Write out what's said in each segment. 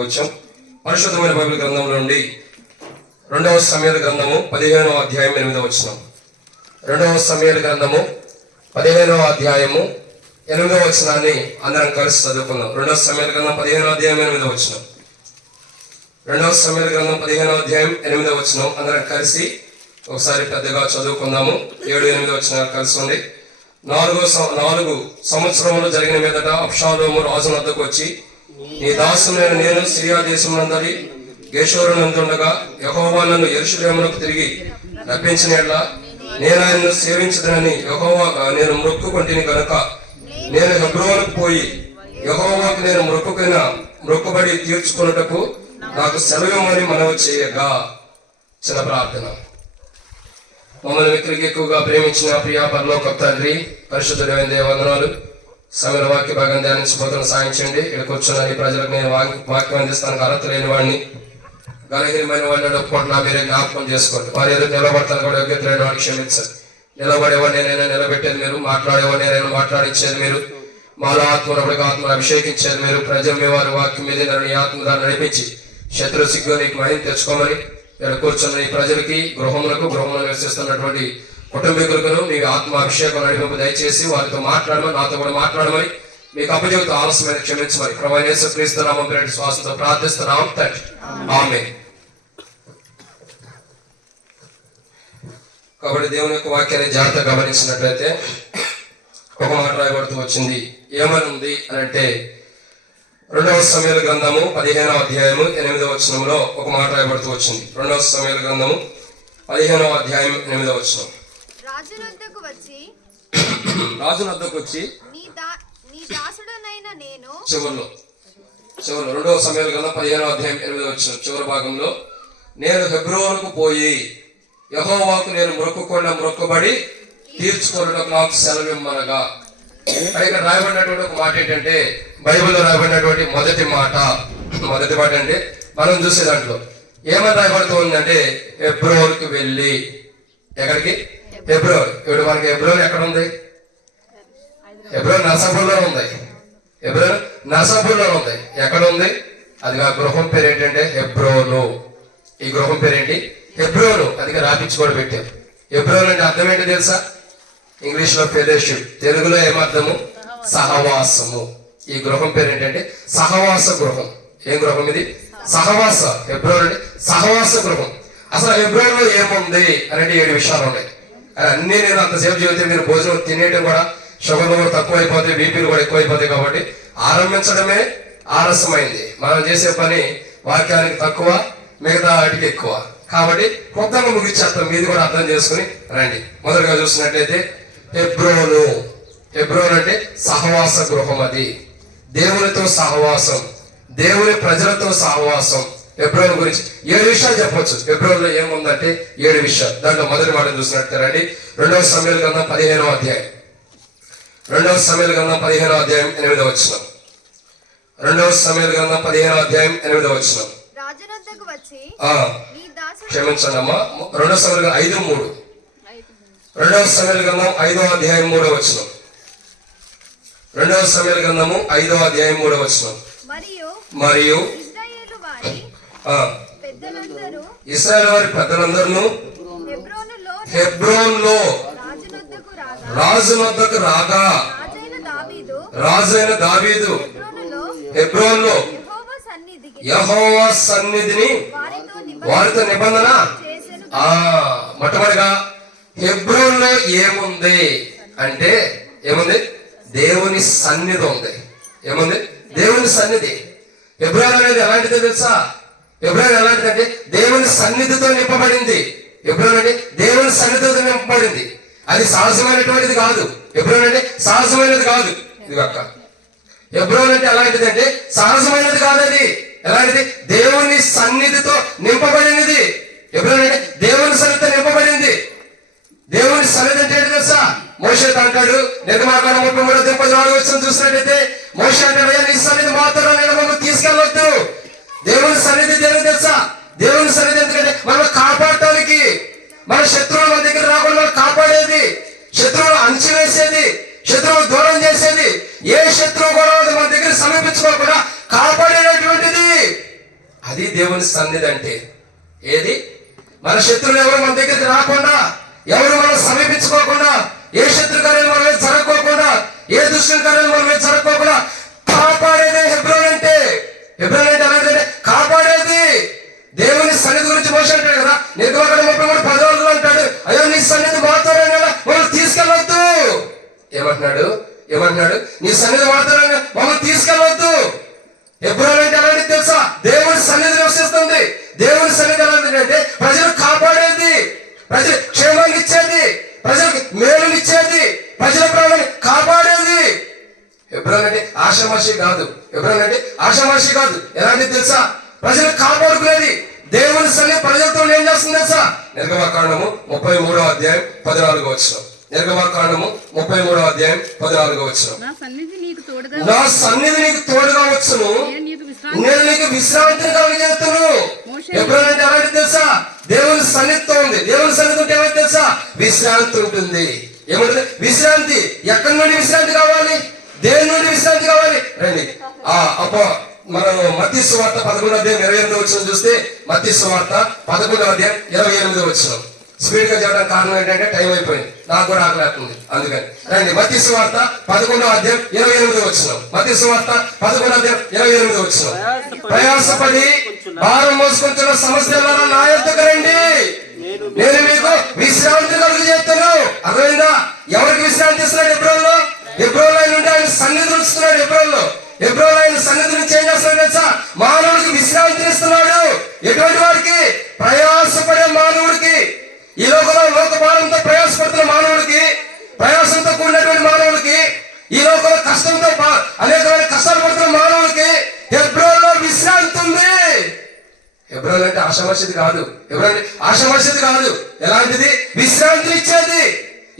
వచ్చాం. పరిశుద్ధమైన బైబిల్ గ్రంథంలో నుండి 2వ సమూయేలు గ్రంథము 15వ అధ్యాయం 8వ వచనం. 2వ సమూయేలు గ్రంథము 15వ అధ్యాయము 8వ వచనాన్ని అందరం కలిసి చదువుకుందాం. 2వ సమూయేలు గ్రంథం 15వ అధ్యాయం 8వ వచనం. 2వ సమూయేలు గ్రంథం 15వ అధ్యాయం 8వ వచనం అందరం కలిసి ఒకసారి పెద్దగా చదువుకుందాము. 7, 8 వచనాలు కలిసి ఉంది. 4 సంవత్సరములు జరిగిన మీదట అబ్షాలోము రాజు వద్దకు వచ్చి, నీ దాసునైన నేను సిరియా దేశమునందరి గెషూరు నందుండగా యెహోవా నన్ను యెరూషలేమునకు తిరిగి రప్పించిన యెడల నేను ఆయనను సేవించదనని యెహోవాగా నేను మొక్కుకొంటిని గనుక నేను హెబ్రోనుకు పోయి యెహోవాకు నేను మొక్కుబడి తీర్చుకొనుటకు నాకు సెలవిమ్మని మనవి చేయగా. చిన్న ప్రార్థన. మమ్మల్ని మిత్రులకి ఎక్కువగా ప్రేమించిన ప్రియా పరలోక తండ్రి, పరిశుద్ధుడైన దేవ వందనాలు. సమయ వాక్య భాగం ధ్యానించబోతున్న సాయించండి. ఇక్కడ కూర్చున్న ఈ ప్రజలకు నేను వాక్యం అందిస్తానికి అర్హత లేని వాడిని, గణహీనమైన వాళ్ళ పొట్ల మీరే జ్ఞాపకం చేసుకోండి. వారు ఏదో నిలబడతాను కూడా యోగ్యత లేని వాడిని క్షమించండి. నిలబడేవాడిని నేనైనా నిలబెట్టేది మీరు, మాట్లాడేవాడిని నేనైనా మాట్లాడించేది మీరు, మాలో ఆత్మనప్పుడు ఆత్మను అభిషేకించేది మీరు. ప్రజలు మీ వారి వాక్యం మీద నన్ను ఈ ఆత్మ దాన్ని నడిపించి శత్రు సిగ్గు నీకు మహిమ తెచ్చుకోమని ఇక్కడ కూర్చున్న ఈ ప్రజలకి, గృహంలో నివసిస్తున్నటువంటి కుటుంబీకులకు మీ ఆత్మ అభిషేకం నడిపింపు దయచేసి వారితో మాట్లాడమని, నాతో కూడా మాట్లాడమని, మీకు అపజీవిత ఆలస్యమైన క్షమించమని ప్రభువైన యేసుక్రీస్తు నామమున పేరిట శ్వాసంతో ప్రార్థిస్తున్నాం తండ్రి. ఆమేన్. కాబట్టి దేవుని యొక్క వాక్యాన్ని జాగ్రత్తగా గమనించినట్లయితే ఒక మాట రాయబడుతూ వచ్చింది. ఏమని ఉంది అని అంటే 2వ సమూయేలు గ్రంథము 15వ అధ్యాయము 8వ వచనంలో ఒక మాట రాయబడుతూ వచ్చింది. 2వ సమూయేలు గ్రంథము 15వ అధ్యాయం 8వ వచనం. రాజు వద్దకు వచ్చి చివరిలో 2వ సమూయేలు గ్రంథం 15వ అధ్యాయం 8వ వచనం చివరి భాగంలో, నేను హెబ్రోనుకు పోయి యెహోవాకు నేను మొక్కుబడి తీర్చుకొనుటకు నాకు సెలవిమ్మనగా. ఇక్కడ రాయబడినటువంటి ఒక మాట ఏంటంటే, బైబిల్లో రాయబడినటువంటి మొదటి మాట అంటే మనం చూసే దాంట్లో ఏమని రాయబడుతూ ఉందంటే, హెబ్రోనుకు వెళ్ళి. ఎక్కడికి? హెబ్రోన్. ఇప్పుడు మనకి హెబ్రోన్ ఎక్కడ ఉంది? హెబ్రోన్ నర్సాపూర్లో ఉంది. హెబ్రోన్ నర్సాపూర్లో ఉంది. ఎక్కడ ఉంది అది? ఆ గృహం పేరు ఏంటంటే హెబ్రోను. ఈ గృహం పేరేంటి? హెబ్రోను. అది రాపించుకోవడం పెట్టారు. హెబ్రోన్ అంటే అర్థం ఏంటి తెలుసా? ఇంగ్లీష్ లో ఫెలోషిప్, తెలుగులో ఏమర్థము? సహవాసము. ఈ గృహం పేరు ఏంటంటే సహవాస గృహం. ఏం గృహం ఇది? సహవాస. హెబ్రోన్ అంటే సహవాస గృహం. అసలు హెబ్రోన్ లో ఏముంది అని అంటే 7 విషయాలు ఉన్నాయి. అన్ని నేను అంతసేపు చెబితే మీరు భోజనం తినేయడం కూడా షుగర్లు కూడా తక్కువ అయిపోతాయి, బీపీలు కూడా ఎక్కువైపోతాయి. కాబట్టి ఆరంభించడమే ఆలస్యమైంది. మనం చేసే పని వాక్యానికి తక్కువ, మిగతా వాటికి ఎక్కువ. కాబట్టి కొత్తగా ముగిచ్చేస్తాం. మీది కూడా అర్థం చేసుకుని రండి. మొదటిగా చూసినట్లయితే హెబ్రోను. హెబ్రోన్ అంటే సహవాస గృహం. అది దేవునితో సహవాసం, దేవుని ప్రజలతో సహవాసం. హెబ్రోన్ గురించి 7 విషయాలు చెప్పొచ్చు. హెబ్రోన్ లో ఏముందంటే 7 విషయాలు. దాంట్లో మొదటి మాట చూసినట్టు రండి. 2వ సమూయేలు గ్రంథం 15వ అధ్యాయం 8వ వచనం. 2వ సమూయేలు గ్రంథం 15వ అధ్యాయం 8వ వచనం. క్షమించండి అమ్మా. 2వ సమూయేలు 5:3. 2వ సమూయేలు గ్రంథం 5వ అధ్యాయం 3వ వచనం. 2వ సమూయేలు గ్రంథము 5వ అధ్యాయం 3వ వచనం. మరియు ఇశ్రాయేలు వారి పెద్దలందరూ హెబ్రోన్లో రాజు వద్దకు రాగా, రాజైన దావీదు హెబ్రోన్లో యెహోవా సన్నిధిని వారితో నిబంధన. మొట్టమొదటిగా హెబ్రోన్ లో ఏముంది అంటే ఏముంది? దేవుని సన్నిధి ఉంది. ఏముంది? దేవుని సన్నిధి. హెబ్రోన్ అనేది ఎలాంటిదో తెలుసా? హెబ్రోన్ ఎలాంటిదంటే దేవుని సన్నిధితో నింపబడింది. హెబ్రోన్ అంటే దేవుని సన్నిధితో నింపబడింది. అది సహజమైనటువంటిది కాదు. హెబ్రోన్ అంటే సహజమైనది కాదు. ఇది అక్క. హెబ్రోన్ అంటే ఎలాంటిదంటే సహజమైనది కాదు. అది ఎలాంటిది? దేవుని సన్నిధితో నింపబడినది. హెబ్రోన్ అంటే దేవుని సన్నిధితో నింపబడింది. దేవుని సన్నిధి అంటే ఏంటి తెలుసా? మోషే అంటాడు, నిర్గమాకాండం 33:14 చూసినట్టయితే మోషే అంటాడు, నీ సన్నిధి మాత్రం నేను మమ్మల్ని తీసుకెళ్ళవద్దు. దేవుని సన్నిధి దేవుని తెలుసా? దేవుని సన్నిధి ఎందుకంటే మనం కాపాడటానికి, మన శత్రువులు మన దగ్గర రాకుండా మనం కాపాడేది, శత్రువులు అంచివేసేది, శత్రువులు దూరం చేసేది, ఏ శత్రువు కూడా మన దగ్గర సమీపించుకోకుండా కాపాడేటటువంటిది. అది దేవుని సన్నిధి అంటే. ఏది? మన శత్రువులు ఎవరు మన దగ్గరికి రాకుండా, ఎవరు మనం సమీపించుకోకుండా, ఏ శత్రు కార్యాలు మన మీద జరగకోకుండా, ఏ దుష్టుల కార్యాలు మన మీద జరగకోకుండా కాపాడేదే హెబ్రోన్ అంటే. హెబ్రోన్ అంటే అలాంటిదే, కాపాడేది. దేవుని సన్నిధి గురించి మోషే అంటాడు కదా, నిర్గమకాండం 33:14 అంటాడు, అయ్యో నీ సన్నిధి మాత్రమే కదా మమ్మల్ని తీసుకెళ్ళవద్దు. ఏమంటున్నాడు? నీ సన్నిధి మాత్రమే మమ్మల్ని తీసుకెళ్ళవద్దు. హెబ్రోన్ అంటే అలాంటిది తెలుసా? దేవుని సన్నిధి నివసిస్తుంది. దేవుని సన్నిధి ఎలాంటిదంటే ప్రజలు కాపాడేది, ప్రజలు క్షేమాన్ని ఇచ్చేది, ప్రజలకు మేలునిచ్చేది, ప్రజల ప్రాణాన్ని కాపాడేది. హెబ్రోన్ అంటే ఆషామాషి కాదు. ఎలాంటిది తెలుసా? ప్రజలు కాపాడుకునేది. దేవుని సన్నిధి ప్రజలతో ఏం చేస్తుంది తెలుసా? నిర్గమకాండము 33:14. నిర్గమకాండము 33:14. నా సన్నిధి నీకు తోడుగా వచ్చును, నేను నీకు విశ్రాంతిని కలుగజేస్తును. హెబ్రోన్ అంటే అలాంటి తెలుసా? దేవుని సన్నిధితో ఉంది. దేవుని సన్నిధి ఉంటే ఏమైతే తెలుసా? విశ్రాంతి ఉంటుంది. ఏమంటుంది? విశ్రాంతి. ఎక్కడి నుండి విశ్రాంతి కావాలి? దేని నుండి విశ్రాంతి కావాలి? రండి. మనం మత్తయి సువార్త 11:28 చూస్తే, మత్తయి సువార్త 11:28. స్పీడ్ గా చెప్పడానికి కారణం ఏంటంటే టైం అయిపోయింది, నాకు కూడా ఆకలేస్తుంది, అందుకని రండి. మత్తయి సువార్త 11:28. మత్తయి సువార్త 11:28. ప్రయాసపడి భారం మోసుకుంటున్న సమస్యలను నా యొద్దకు రండి, నేను మీకు విశ్రాంతి కలుగజేస్తాను. అర్థమైందా? ఎవరికి విశ్రాంతి ఇస్తున్నాడు? హెబ్రోన్లో నుండి ఆయన సన్నిధి ఉంచుతున్నాడు. హెబ్రోన్లో ఆయన సన్నిధి నుంచి ఏం చేస్తున్నాడు తెలుసా? మానవుడికి విశ్రాంతిని ఇస్తున్నాడు. ఎటువంటి వాడికి? ప్రయాసపడే మానవుడికి. ఈ లోకంలో లోక భారంతో ప్రయాసపడుతున్న మానవుడికి, ప్రయాసంతో కూడినటువంటి మానవుడికి, ఈ లోకంలో కష్టంతో అనేకమైన కష్టాలు పడుతున్న మానవుడికి హెబ్రోన్లో విశ్రాంతి ఉంది. హెబ్రోన్ అంటే ఆషామాషిది కాదు. ఎలాంటిది? విశ్రాంతిని ఇచ్చేది.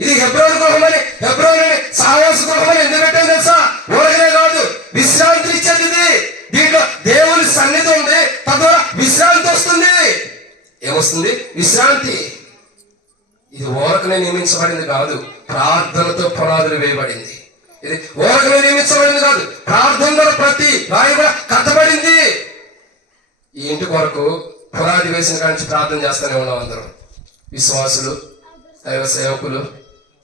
ఇది హెబ్రోన్ గృహమని, హెబ్రోన్ అని సహవాస గృహమని ఎందుకు పెట్టాను తెలుసా? ఊరకనే కాదు, విశ్రాంతిని ఇచ్చేది ఇది. దీంట్లో దేవుని సన్నిధి ఉంది, తద్వారా విశ్రాంతి వస్తుంది. ఏమొస్తుంది? విశ్రాంతి. ఇది ఊరకనే నియమించబడింది కాదు, ప్రార్థనతో పునాదులు వేయబడింది. ఇది ఊరకనే నియమించబడింది కాదు, ప్రార్థనలో ప్రతి రాయి కూడా కట్టబడింది. ఈ ఇంటి కొరకు పునాది వేసిన కాడి ప్రార్థన చేస్తూనే ఉన్నాం. అందరూ విశ్వాసులు, దైవ సేవకులు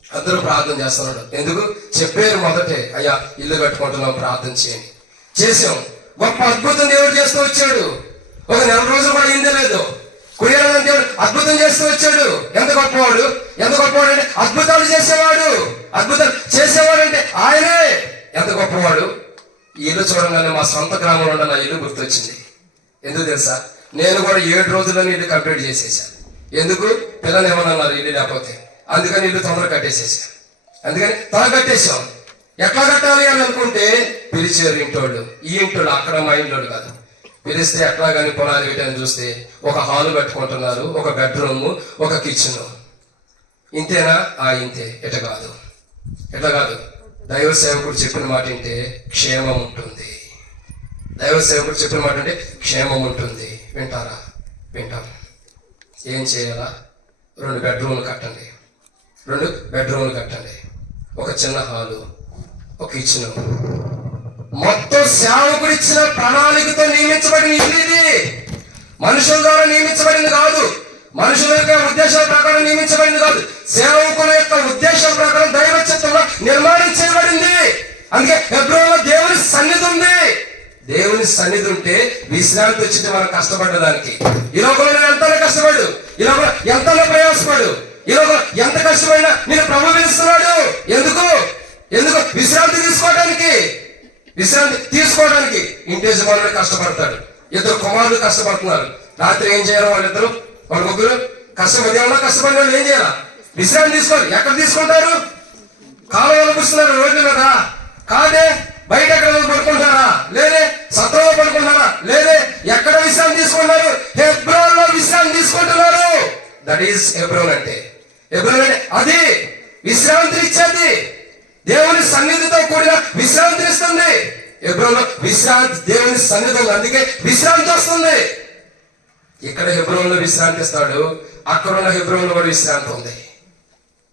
అందరూ ప్రార్థన చేస్తున్నాడు. ఎందుకు? చెప్పారు మొదటే, అయ్యా ఇల్లు కట్టుకుంటున్నాం, ప్రార్థన చేయండి. చేసాం. గొప్ప అద్భుతం దేవుడు చేస్తూ వచ్చాడు. ఒక 4 రోజులు కూడా అయిందే లేదు. కుడియాలని దేవుడు అద్భుతం చేస్తూ వచ్చాడు. ఎంత గొప్పవాడు అంటే అద్భుతాలు చేసేవాడు అంటే ఆయనే. ఎంత గొప్పవాడు. ఈ ఇల్లు చూడంగానే మా సొంత గ్రామంలో ఉన్న నా ఇల్లు గుర్తొచ్చింది. ఎందుకు తెలుసా? నేను కూడా 7 రోజుల్లోనే ఇల్లు కంప్లీట్ చేసేసాను. ఎందుకు? పిల్లలు ఏమన్నారు ఇల్లు లేకపోతే, అందుకని ఇల్లు తొందరగా కట్టేసేసాం. ఎట్లా కట్టాలి అని అనుకుంటే పిలిచారు ఇంటోళ్ళు. ఈ ఇంటోళ్ళు, అక్కడ మా ఇంటోళ్ళు కాదు. పిలిస్తే ఎట్లా కానీ పునాది వేయటాన్ని చూస్తే ఒక హాలు కట్టుకుంటున్నారు, ఒక బెడ్రూమ్, ఒక కిచెన్. ఇంతేనా? ఇంతే. ఎట్లా కాదు. దైవ సేవకుడు చెప్పిన మాట అంటే క్షేమం ఉంటుంది. వింటారా? వింటాం. ఏం చేయాలా? 2 బెడ్రూమ్లు కట్టండి, ఒక చిన్న హాలు, ఒక కిచెన్. మొత్తం సేవకుడు ఇచ్చిన ప్రణాళికతో నియమించబడిన ఇల్లు ఇది. మనుషుల ద్వారా నియమించబడింది కాదు, మనుషుల యొక్క ఉద్దేశాల ప్రకారం నియమించబడింది కాదు. సేవకుల యొక్క ఉద్దేశాల ప్రకారం దైవ చిత్తంలో నిర్మాణం చేయబడింది. అందుకే హెబ్రోన్లో దేవుని సన్నిధి ఉంది. దేవుని సన్నిధి ఉంటే విశ్రాంతి వచ్చింది. మనం కష్టపడ్డదానికి ఈ లోకంలో ఎంతలో కష్టపడు, ఈ లోకంలో ఎంతలో ప్రయాసపడు, ఈ లోకంలో ఎంత కష్టపడినా నేను ప్రభు పిలుస్తున్నాడు. ఎందుకు? విశ్రాంతి తీసుకోవడానికి. ఇంటి యజమానుడు కష్టపడతాడు. 2 కుమారులు కష్టపడుతున్నారు. రాత్రి ఏం చేయాలి? వాళ్ళ ముగ్గురు కష్టపడి కష్టపడిన వాళ్ళు ఏం చేయాలా? విశ్రాంతి తీసుకోవాలి. ఎక్కడ తీసుకుంటారు? కాలువలు పుస్తున్నారు రోడ్ల మీద కాదే, బయట ఎక్కడ పడుకుంటారా? లేదే. సత్రంలో పడుకుంటారా? లేదే. ఎక్కడ విశ్రాంతి తీసుకుంటారు? హెబ్రోన్లో విశ్రాంతి తీసుకుంటున్నారు. దట్ ఈస్ హెబ్రోన్ అంటే అది విశ్రాంతిని ఇచ్చేది. దేవుని సన్నిధితో కూడిన విశ్రాంతిని ఇస్తుంది. హెబ్రోన్లో విశ్రాంతి, దేవుని సన్నిధి, అందుకే విశ్రాంతి వస్తుంది. ఇక్కడ హెబ్రోన్లో విశ్రాంతి ఇస్తాడు, అక్కడ ఉన్న హెబ్రోన్లో కూడా విశ్రాంతి ఉంది.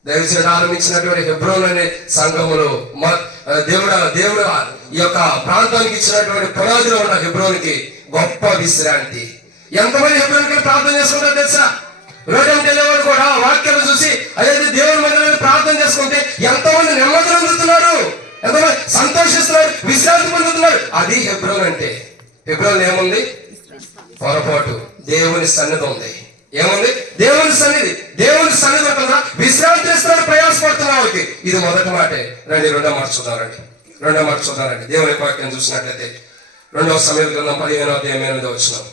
దైవజనుడు ఆరంభించినటువంటి హెబ్రోన్ అనే సంఘములో దేవుడు ఈ యొక్క ప్రాంతానికి ఇచ్చినటువంటి పునాదిలో ఉన్న హెబ్రోన్కి గొప్ప విశ్రాంతి. ఎంతమంది హెబ్రోనుకి ప్రార్థన చేసుకుంటారో తెలుసా? రోడ్డు వెళ్ళేవాడు కూడా వాక్యాలు చూసి అదే దేవుని మందిరాన్ని ప్రార్థన చేసుకుంటే ఎంతమంది నెమ్మది పొందుతున్నారు, ఎంతమంది సంతోషిస్తున్నారు, విశ్రాంతి పొందుతున్నారు. అది హెబ్రోన్ అంటే. హెబ్రోన్ ఏముంది? పొరపాటు. దేవుని సన్నిధి ఉంది. ఏముంది? దేవుని సన్నిధి. దేవుని సన్నిధి ఉంటుందా? విశ్రాంతి ఇస్తాను ప్రయాసపడుతున్న వాళ్ళకి. ఇది మొదటి మాటే. రెండో మాట చూద్దామండి. దేవుని వాక్యం చూసినట్లయితే 2వ సమూయేలు గ్రంథం 15వ అధ్యాయం 8వ వచనం.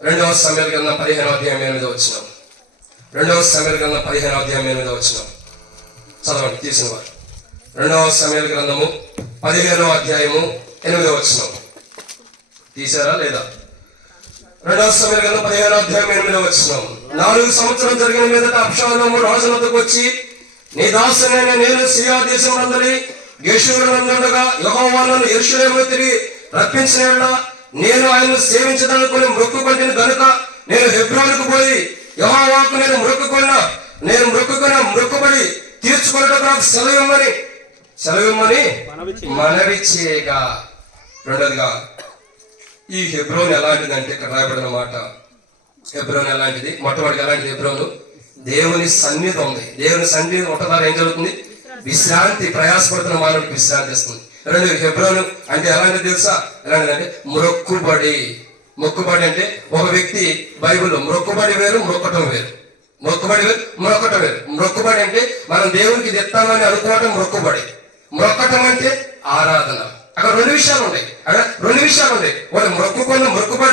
2వ సమూయేలు గ్రంథం 15వ అధ్యాయం 8వ వచనం. 2వ సమూయేలు గ్రంథం 15వ అధ్యాయం 8వ వచనం చదవండి తీసిన వారు. 2వ సమూయేలు గ్రంథము 15వ అధ్యాయము 8వ వచనం తీసారా లేదా? 2వ సమూయేలు గ్రంథం 15వ అధ్యాయం 8వ వచనం. 4 సంవత్సరం జరిగిన మీదట అబ్షాలోము రాజు వద్దకు వచ్చి, నీ దాసునైన నేను సిరియా దేశమునందలి గెషూరునందుండగా యెహోవా నన్ను యెరూషలేముకు తిరిగి రప్పించిన యెడల నేను ఆయనను సేవించదనుకుని మొక్కుకొంటిని గనుక నేను హెబ్రోనుకు పోయి యెహోవాకు నేను మొక్కుబడి తీర్చుకున్నట్టు నాకు సెలవిమ్మని మనవి చేయగా. రెండోదిగా ఈ హెబ్రోన్ ఎలాంటిదంటే ఇక్కడ రాయబడిన మాట. హెబ్రోన్ ఎలాంటిది? మొట్టమొదటి ఎలాంటిది? హెబ్రోను దేవుని సన్నిధి ఉంది. దేవుని సన్నిధి ఉంటుందా? ఏం జరుగుతుంది? విశ్రాంతి. ప్రయాసపడుతున్న మానవుడికి విశ్రాంతి ఇస్తుంది. రెండు, హెబ్రోను అంటే ఎలాంటిది తెలుసా? ఎలాంటిదంటే మొక్కుబడి. మొక్కుబడి అంటే ఒక వ్యక్తి బైబిల్లో మొక్కుబడి వేరు, మొక్కటం వేరు. మొక్కుబడి వేరు, మొక్కటం వేరు. మొక్కుబడి అంటే మనం దేవునికి తెస్తామని అనుకోవటం మొక్కుబడి. మొక్కటం అంటే ఆరాధన. అక్కడ రెండు విషయాలు ఉన్నాయి. ఒకటి మొక్కుబడి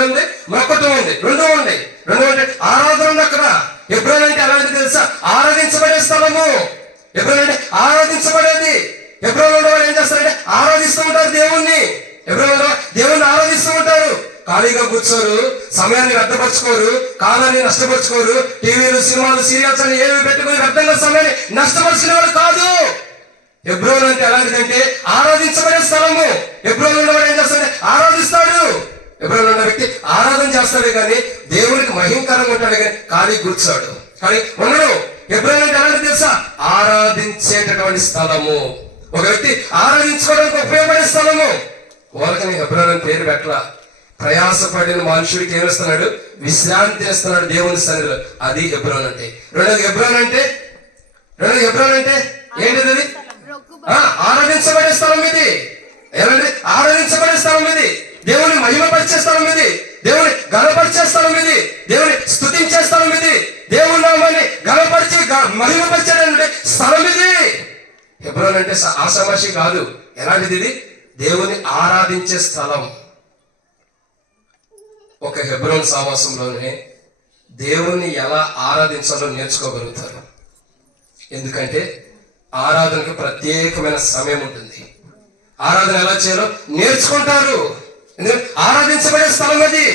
ఉంది, మొక్కటం ఉంది. రెండు అంటే ఆరాధన ఉంది అక్కడ. హెబ్రోన్ అంటే ఎలాంటిది తెలుసా? ఆరాధించబడే స్థలము. హెబ్రోన్ అంటే ఆరాధించబడేది. హెబ్రోన్ వాళ్ళు ఏం చేస్తారంటే ఆరాధిస్తూ ఉంటారు దేవుణ్ణి. హెబ్రోన్ దేవుణ్ణి ఆరాధిస్తూ ఉంటారు. ఖాళీగా కూర్చోరు, సమయాన్ని వ్యర్థపరచుకోరు, కాలాన్ని నష్టపరుచుకోరు. టీవీలు, సినిమాలు, సీరియల్స్ అని ఏవి పెట్టుకుని వ్యర్థంగా సమయాన్ని నష్టపరుచుకునేవాడు కాదు. హెబ్రోన్ అంటే ఎలాంటిదంటే ఆరాధించబడే స్థలము. హెబ్రోన్ ఉన్నవాడు ఏం చేస్తాడు? ఆరాధిస్తాడు. హెబ్రోన్ ఉన్న వ్యక్తి ఆరాధన చేస్తాడే కానీ దేవునికి మహిమకరంగా ఉంటాడు కానీ ఖాళీ కూర్చోడు, కానీ ఉండడు. హెబ్రోన్ అంటే ఎలాంటి తెలుసా? ఆరాధించేటటువంటి స్థలము. ఒక వ్యక్తి ఆరాధించుకోవడానికి ఉపయోగపడే స్థలము. వాళ్ళకని హెబ్రోన్ అని పేరు పెట్టలా. ప్రయాసపడిన మనుషుడికి ఏమిస్తున్నాడు? విశ్రాంతి ఇస్తున్నాడు దేవుని సన్నిధిలో. అది హెబ్రోన్ అంటే. రెండోది హెబ్రోన్ అంటే ఏంటిది? అది ఆరాధించబడే స్థలం ఇది. ఏమంటే ఆరాధించబడే స్థలం ఇది. దేవుని మహిమపరిచే స్థలం ఇది. దేవుని గణపరిచే స్థలం ఇది. దేవుని స్తుతించే స్థలం ఇది. దేవుని నామాన్ని గణపరిచి మహిమపరిచే స్థలం ఇది. హెబ్రోన్ అంటే ఆషామాషి కాదు. ఎలాంటిది? ఇది దేవుని ఆరాధించే స్థలం. ఒక హెబ్రోన్ సావాసంలోనే దేవుని ఎలా ఆరాధించాలో నేర్చుకోగలుగుతారు. ఎందుకంటే ఆరాధనకు ప్రత్యేకమైన సమయం ఉంటుంది. ఆరాధన ఎలా చేయాలో నేర్చుకుంటారు. ఆరాధించబడే స్థలం అది.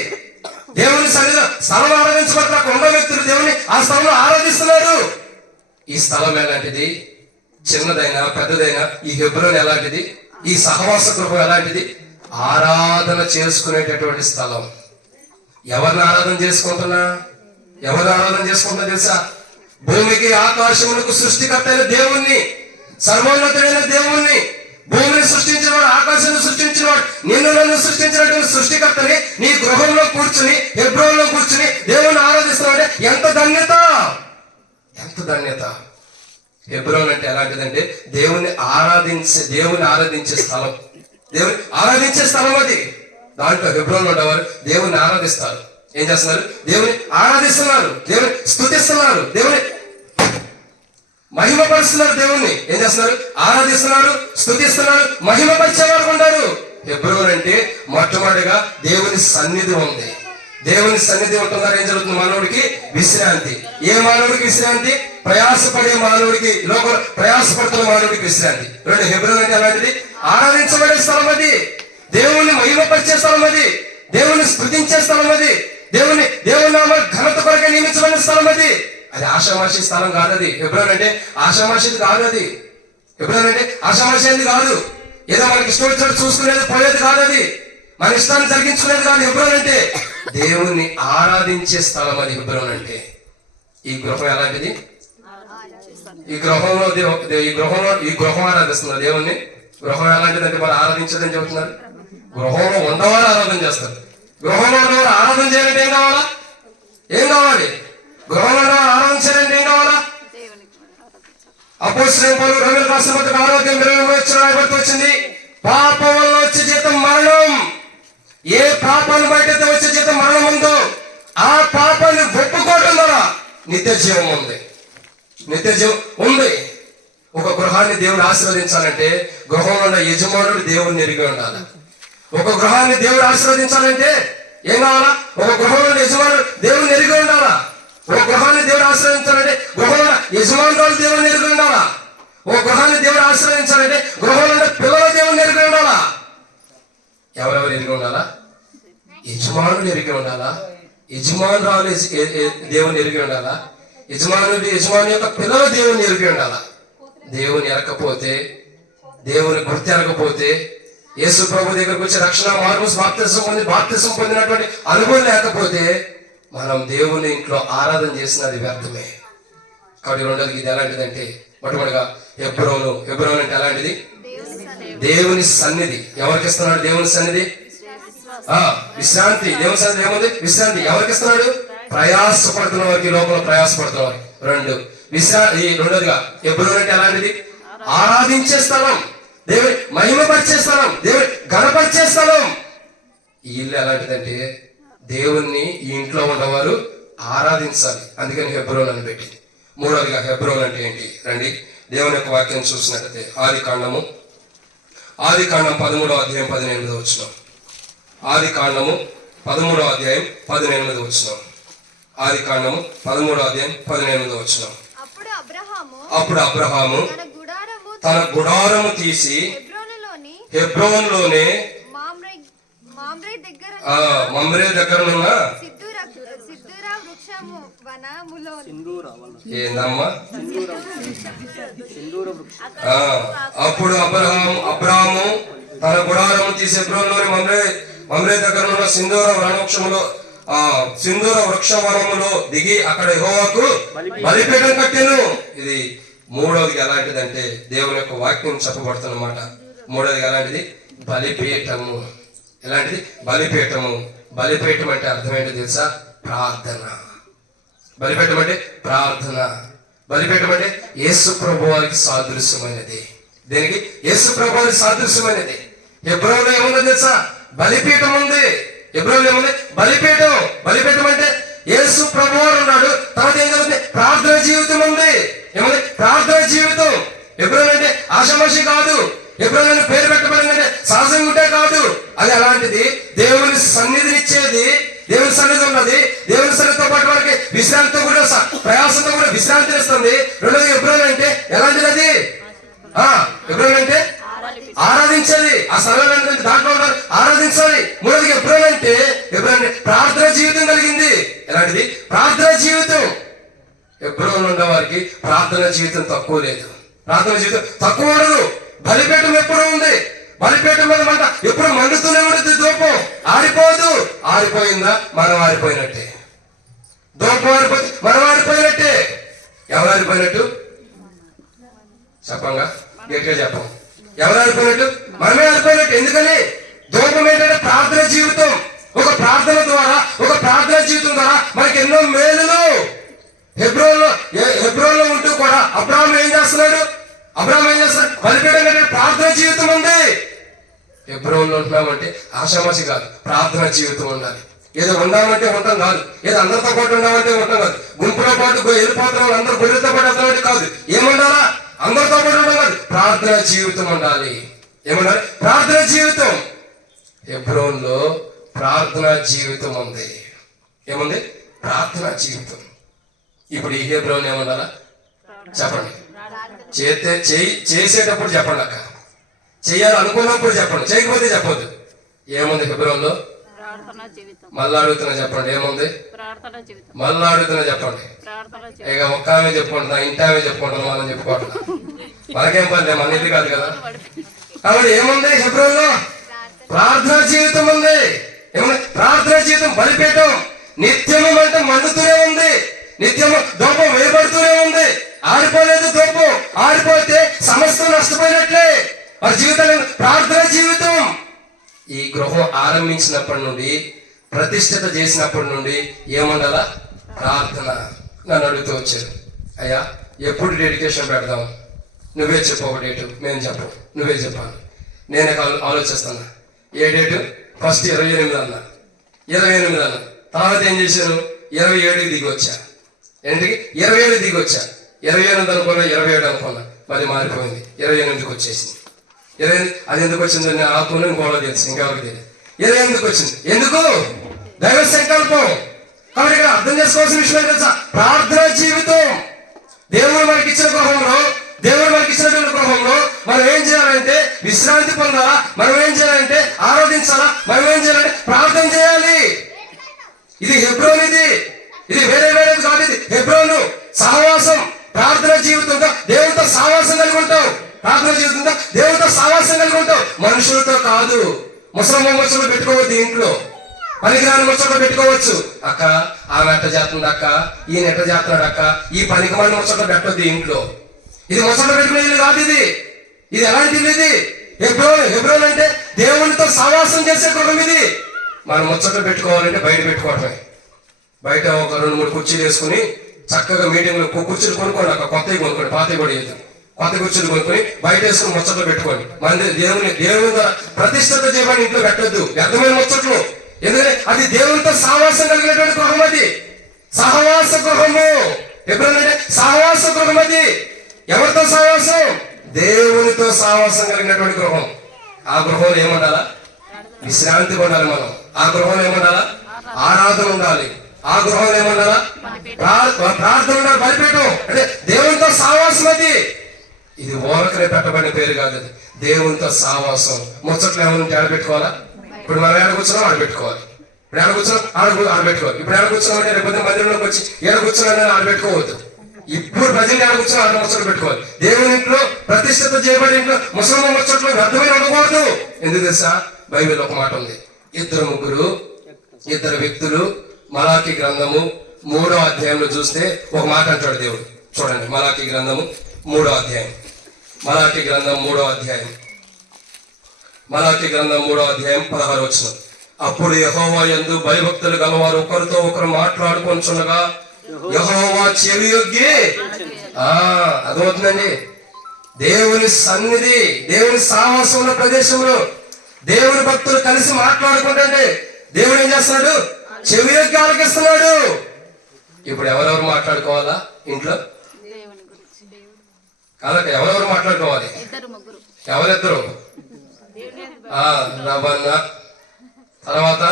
దేవుని సన్నిధిలో స్థలం ఆరాధించబడిన కొండ వ్యక్తులు దేవుని ఆ స్థలంలో ఆరాధిస్తున్నారు. ఈ స్థలం ఎలాంటిది? చిన్నదైనా పెద్దదైనా ఈ హెబ్రోన్ ఎలాంటిది? ఈ సహవాస గృహం ఎలాంటిది? ఆరాధన చేసుకునేటటువంటి స్థలం. ఎవరిని ఆరాధన చేసుకుంటున్నా తెలుసా? భూమికి ఆకాశములకు సృష్టికర్త అయిన దేవుణ్ణి, సర్వోన్నతుడైన దేవుణ్ణి, భూమిని సృష్టించినవాడు, ఆకాశాన్ని సృష్టించినవాడు, నిన్ను నన్ను సృష్టించినటువంటి సృష్టికర్తని నీ గృహంలో కూర్చుని, హెబ్రోన్లో కూర్చుని దేవుణ్ణి ఆరాధిస్తున్నాడు. ఎంత ధన్యత! హెబ్రోన్ అంటే ఎలాంటిదంటే దేవుని ఆరాధించే స్థలం. దేవుని ఆరాధించే స్థలం అది. దాంట్లో హెబ్రోన్ ఉండేవారు దేవుని ఆరాధిస్తారు. ఏం చేస్తున్నారు? దేవుని ఆరాధిస్తున్నారు, దేవుని స్తుతిస్తున్నారు, దేవుని మహిమపరుస్తున్నారు. దేవుణ్ణి ఏం చేస్తున్నారు? ఆరాధిస్తున్నారు, స్తుతిస్తున్నారు, మహిమపరిచేవారు ఉంటారు. హెబ్రోన్ అంటే మొట్టమొదటిగా దేవుని సన్నిధి ఉంది. దేవుని సన్నిధి ఉంటున్నారు. ఏం జరుగుతుంది? మానవుడికి విశ్రాంతి. ఏ మానవుడికి విశ్రాంతి? ప్రయాసపడే మానవుడికి, ప్రయాసపడుతున్న మానవుడికి విశ్రాంతి. రెండు, హెబ్రోన్ అంటే అలాంటిది ఆరాధించబడే స్థలం అది. దేవుని మహిమపరిచే స్థలం అది. దేవుని స్తుతించే స్థలం అది. దేవుని నామ ఘనత కొరకే నియమించబడిన స్థలం అది. అది ఆషామాషి స్థలం కాదు. అది హెబ్రోన్ అంటే ఆషామాషిది కాదు. అది హెబ్రోన్ అంటే ఆషామాషి అనేది కాదు. ఏదో మనకి ఇష్టం వచ్చినట్టు చూసుకునేది, పోయేది కాదు. అది మన ఇష్టాన్ని జరిగించుకునేది కాదు. హెబ్రోన్ అంటే దేవుణ్ణి ఆరాధించే స్థలం అది హెబ్రోన్ అంటే. ఈ గృహం ఎలాంటిది? ఈ గృహం ఆరాధిస్తున్నారు దేవుణ్ణి. గృహం ఎలాంటిది అంటే మరి ఆరాధించదని చెబుతున్నారు. గృహంలో ఉండవారు ఆరాధన చేస్తారు. గృహంలో ఉన్నవారు ఆరాధన చేయాలంటే ఏం కావాలా? ఏం కావాలి? గృహంలో ఉన్నవారు ఆరాధన చేయాలంటే ఏం కావాలా? అపోస్తలుడైన పౌలు రోమీయులకు రాసిన పత్రిక 6:23 వచ్చింది, పాపం వల్ల వచ్చే జీతం మరణం. ఏ పాపాన్ని బయటైతే వచ్చే జీతం మరణం ఉందో ఆ పాపాన్ని ఒప్పుకోవడం ద్వారా నిత్య జీవం ఉంది. నిత్య జీవం ఉంది. ఒక గృహాన్ని దేవుడు ఆశీర్వదించాలంటే గృహంలో ఉన్న యజమానుడు దేవుడిని ఎరిగి ఉండాలి. ఒక గృహాన్ని దేవుడు ఆశీర్వదించాలంటే ఏం కావాలా? ఒక గృహంలో యజమానుడు దేవుడిని ఎరిగి ఉండాలా. ఒక గృహాన్ని దేవుడు ఆశీర్వదించాలంటే గృహంలో యజమానురాలు దేవుడిని ఎరిగి ఉండాలా. ఒక గృహాన్ని దేవుడు ఆశీర్వదించాలంటే గృహంలో పిల్లల దేవుడిని ఎరిగి ఉండాలా. ఎవరెవరు ఎరిగి ఉండాలా? యజమానుడు ఎరిగి ఉండాలా, యజమానురాలు దేవుని ఎరిగి ఉండాలా, యజమాని యొక్క పిల్లలు దేవుని ఎరిగి ఉండాలా. దేవుని ఎరకపోతే, దేవుని గుర్తెరగపోతే, యేసు ప్రభు దగ్గరకు వచ్చి రక్షణ మార్గం బాప్తిసం పొందినటువంటి అనుభవం లేకపోతే మనం దేవుని ఇంట్లో ఆరాధన చేసినది వ్యర్థమే. కాబట్టి రెండోది ఇది ఎలాంటిదంటే, మొట్టమొదటిగా హెబ్రోను అంటే ఎలాంటిది? దేవుని సన్నిధి. ఎవరికి ఇస్తున్నాడు దేవుని సన్నిధి? విశ్రాంతి. దేవుని సన్నిధి ఏముంది? విశ్రాంతి. ఎవరికి ఇస్తున్నాడు? ప్రయాసపడుతున్న వారికి, లోపల ప్రయాసపడుతున్న వారికి. రెండోదిగా హెబ్రోను అంటే ఎలాంటిది? ఆరాధించే స్థలం, దేవుని మహిమపరిచే స్థలం, దేవుని గణపరిచే స్థలం. ఈ ఇల్లు ఎలాంటిదంటే దేవుణ్ణి ఈ ఇంట్లో ఉన్నవారు ఆరాధించాలి. అందుకని హెబ్రోన్ అని పెట్టింది. మూడోదిగా హెబ్రోన్ అంటే ఏంటి? రండి దేవుని యొక్క వాక్యం చూసినట్లయితే ఆదికాండం 13:18 ఆదికాండము 13:18 ఆదికాండము 13:18 అప్పుడు అబ్రహాము తన గుడారము తీసి హెబ్రోనులోనే మమ్రే దగ్గరనున్న ఏందమ్మా? అప్పుడు అబ్రహాము తన గుడారము తీసి హెబ్రోనులోని మమ్రే దగ్గర ఉన్న సింధూర వృక్షవనములో దిగి అక్కడ యెహోవాకు బలిపీఠం కట్టెను. ఇది మూడవది ఎలాంటిదంటే దేవుని యొక్క వాక్యం చెప్పబడుతున్నమాట. మూడవది ఎలాంటిది? బలిపీఠము. ఎలాంటిది? బలిపీఠము. బలిపీఠం అంటే అర్థం ఏంటో తెలుసా? ప్రార్థన. బలిపీఠం అంటే ప్రార్థన. బలిపీఠం అంటే యేసు ప్రభు వారికి సాదృశ్యమైనది. దేనికి? యేసు ప్రభు వారికి సాదృశ్యమైనది. హెబ్రోనులో ఏముందో తెలుసా? బలిపీఠం ఉంది. హెబ్రోనులో ఏముంది? బలిపీఠం. బలిపీఠం అంటే యేసు ప్రభు వారు ఉన్నాడు. తర్వాత ఏం జరుగుతుంది? ప్రార్థన జీవితం ఉంది. ఏముంది? ప్రార్థన జీవితం. హెబ్రోను అంటే ఆషామాషి కాదు. హెబ్రోను పేరు పెట్టబడిందంటే సహజంగా ఉంటే కాదు. అది అలాంటిది. దేవుని సన్నిధినిచ్చేది. దేవుని సన్నిధి ఉన్నది. దేవుని సన్నిధితో పాటు మనకి విశ్రాంతితో కూడా, ప్రయాసంతో కూడా విశ్రాంతిని ఇస్తుంది. రెండోది హెబ్రోను అంటే ఎలాంటిది? అది హెబ్రోను అంటే ఆరాధించాలి. ఆ స్థలంలో దాంట్లో ఆరాధించాలి. మూడోది హెబ్రోను అంటే ప్రార్థన జీవితం కలిగింది. ఎలాంటిది? ప్రార్థన జీవితం. హెబ్రోనులో ఉన్న వారికి ప్రార్థన జీవితం తక్కువ లేదు. ప్రార్థన జీవితం తక్కువ ఉండదు. బలిపీఠం ఎప్పుడు ఉంది. బలిపీఠం మీద మంట ఎప్పుడు మండుతూనే ఉంటుంది. ధూపం ఆరిపోదు. ఆరిపోయిందా మనం ఆరిపోయినట్టే. ధూపం ఆరిపోతే మనం ఆరిపోయినట్టే. ఎవరు ఆరిపోయినట్టు? చెప్పంగా, గట్టిగా చెప్పం. ఎవరు ఆరిపోయినట్టు? మనమే ఆరిపోయినట్టు. ఎందుకని? ధూపం ఏంటంటే ప్రార్థన జీవితం. ఒక ప్రార్థన ద్వారా, ఒక ప్రార్థన జీవితం ద్వారా మనకి ఎన్నో మేలులు. హెబ్రోన్లో ఉంటూ కూడా అబ్రహాం ఏం చేస్తున్నాడు? బలిపీఠం కంటే ప్రార్థన జీవితం ఉంది. హెబ్రోన్లో ఉంటున్నామంటే ఆషామాషి కాదు, ప్రార్థన జీవితం ఉండాలి. ఏదో ఉండాలంటే ఉండటం కాదు, ఏదో అందరితో పాటు ఉండాలంటే ఉండటం కాదు, గుంపులో పాటు వెళ్ళిపోతున్నాం అందరూ గొర్రెలతో పాటు వెళ్తామంటే కాదు. ఏముండాలా? అందరితో పాటు ఉండడం కాదు, ప్రార్థన జీవితం ఉండాలి. ఏమన్నారు? ప్రార్థన జీవితం. హెబ్రోన్లో ప్రార్థన జీవితం ఉంది. ఏముంది? ప్రార్థన జీవితం. ఇప్పుడు ఈ హెబ్రోన్ ఏముండాలా? చెప్పండి. చేసేటప్పుడు చెప్పండి అక్క, చేయాలనుకున్నప్పుడు చెప్పండి, చేయకపోతే చెప్పొద్దు. ఏముంది హెబ్రోన్లో? మళ్ళా అడుగుతున్నా చెప్పండి. ఏముంది? మళ్ళా అడుగుతున్నా చెప్పండి. ఇక ఒక్క ఆమె చెప్పుకుంటున్నా, ఇంటి ఆమె చెప్పుకుంటున్నా, మనం చెప్పుకోవట్లా. మనకేం పని, మన ఇల్లు కాదు కదా. కాబట్టి ఏముంది హెబ్రోన్లో? ప్రార్థన జీవితం ఉంది. ఏముంది? ప్రార్థన జీవితం. బలిపీఠం నిత్యము మంట మండుతూనే ఉంది. నిత్యము ధూపం వేయబడుతూనే ఉంది. ఆరిపోలేదు ధూపం. ఆరిపోతే సమస్తం నష్టపోయినట్లే. వారి జీవితంలో ప్రార్థన జీవితం. ఈ గృహం ఆరంభించినప్పటి నుండి ప్రతిష్ఠిత చేసినప్పటి నుండి ఏమన్నారా? ప్రార్థన. నన్ను అడుగుతూ వచ్చారు, అయ్యా ఎప్పుడు డెడికేషన్ పెడదాం? నువ్వే చెప్పు ఒక డేటు. మేము చెప్పు, నువ్వే చెప్పాను. నేనే ఆలోచిస్తున్నా. ఏ డేటు? ఫస్ట్ 28 అన్నా. 28 అన్నా. తర్వాత ఏం చేశాను? 27 దిగి వచ్చా. ఏంటికి? 27 దిగి వచ్చా. 28 అనుకున్నా, 27 అనుకున్నా. మరి మారిపోయింది, 28కి వచ్చేసింది. 28 అది ఎందుకు వచ్చింది? నేను ఆత్మను ఇంకోలో తెలుసు, ఇంకెవరికి తెలియదు. 28కి వచ్చింది. ఎందుకు? దైవ సంకల్పం. కాబట్టి ఇక్కడ అర్థం చేసుకోవాల్సిన విషయం తెలుసా? ప్రార్థనా జీవితం. దేవుడు మనకి ఇచ్చిన గృహంలో, దేవుడు మనకి ఇచ్చినటువంటి గృహంలో మనం ఏం చేయాలంటే విశ్రాంతి పొందాలా, మనం ఏం చేయాలంటే ఆరాధించాలా, మనం ఏం చేయాలంటే ప్రార్థన చేయాలి. ఇది హెబ్రోన్, ఇది వేరే వేరేది కాదు. ఇది హెబ్రోను. సహవాసం, ప్రార్థన జీవితంతో దేవుడితో సహవాసం కలిగి ఉంటావు. ప్రార్థన జీవితంతో దేవుడితో సహవాసం కలిగి ఉంటావు. మనుషులతో కాదు. ముసలు పెట్టుకోవద్దు ఇంట్లో. పనికిరాని ముచ్చట్లు పెట్టుకోవచ్చు. అక్క ఆమె ఎట్ట చేస్తుంది అక్క, ఈయన ఎట్ట చేస్తున్నాడు అక్క, ఈ పనికి మన ముచ్చట్లు పెట్టొద్దు ఇంట్లో. ఇది ముచ్చట్లు పెట్టుకునే ఇల్లు కాదు. ఇది ఎలాంటి ఇల్లు? ఇది హెబ్రోన్. హెబ్రోన్ అంటే దేవునితో సహవాసం చేసే గృహం. ఇది మనం ముచ్చట్లు పెట్టుకోవాలంటే బయట పెట్టుకోవటమే. బయట ఒక 2-3 కుర్చీలు వేసుకుని చక్కగా మీటింగ్లో కుర్చీలు కొనుక్కోండి. అక్క కొత్తవి కొనుక్కోండి, పాతవి కూడా లేదు. కొత్త కుర్చీలు కొనుక్కొని బయట వేసుకుని ముచ్చట్లు పెట్టుకోండి. మన దేవుని ద్వారా ప్రతిష్ఠిత చేయమని ఇంట్లో పెట్టొద్దు వ్యర్థమైన ముచ్చట్లు. ఎందుకంటే అది దేవునితో సహవాసం కలిగినటువంటి గృహం. అది సహవాస గృహము. ఎప్పుడంటే సహవాస గృహం. అది ఎవరితో సహవాసం? దేవునితో సహవాసం కలిగినటువంటి గృహం. ఆ గృహంలో ఏముండాలా? విశ్రాంతి ఉండాలి మనం. ఆ గృహంలో ఏముండాలా? ఆరాధన ఉండాలి. ఆ గృహంలో ఏముండాలా? ప్రార్థన ఉండాలి. బలిపీఠం అంటే దేవునితో సహవాసం. అది ఇది ఓరకనే పెట్టబడిన పేరు కాదు. అది దేవునితో సహవాసం. ముచ్చట్లు ఏమైనా ఆడబెట్టుకోవాలా? ఇప్పుడు మనం ఏడ కూర్చున్నాం ఆడబెట్టుకోవాలి. ఇప్పుడు ఏడ కూర్చున్నాం ఆడబెట్టుకోవాలి. ఇప్పుడు ఏడ కూర్చున్నాం అంటే రేపు మందిరంలోకి వచ్చి ఏడ కూర్చున్నా ఆడబెట్టుకోవద్దు. ఇప్పుడు ప్రజలు ఏడ కూర్చున్నా ఆడ ముచ్చట్లు పెట్టుకోవాలి. దేవుని ఇంట్లో, ప్రతిష్ఠిత చేయబడి ఇంట్లో ముసలిమ ముచ్చట్లు వ్యర్థమైన ఉండకూడదు. ఎందుకు తెలుసా? బైబిల్ ఒక మాట ఉంది. 2 వ్యక్తులు మలాకి గ్రంథము 3వ అధ్యాయంలో చూస్తే ఒక మాట అంటాడు దేవుడు. చూడండి, మలాకి గ్రంథము 3వ అధ్యాయం. మలాకి గ్రంథం 3వ అధ్యాయం. మలాకి గ్రంథం 3వ అధ్యాయం 16వ వచనం. అప్పుడు యెహోవా యందు భయభక్తులు గలవారు ఒకరితో ఒకరు మాట్లాడుకొనుచుండగా యెహోవా చెవియొగ్గి. అదవుతుందండి. దేవుని సన్నిధి, దేవుని సహవాసం ఉన్న ప్రదేశంలో దేవుని భక్తులు కలిసి మాట్లాడుకుంటే దేవుడు ఏం చేస్తున్నాడు? చెవియొగ్గి ఆలకిస్తున్నాడు. ఇప్పుడు ఎవరెవరు మాట్లాడుకోవాలా ఇంట్లో? కాదక ఎవరెవరు మాట్లాడుకోవాలి? ఎవరిద్దరు? రవన్న, తర్వాత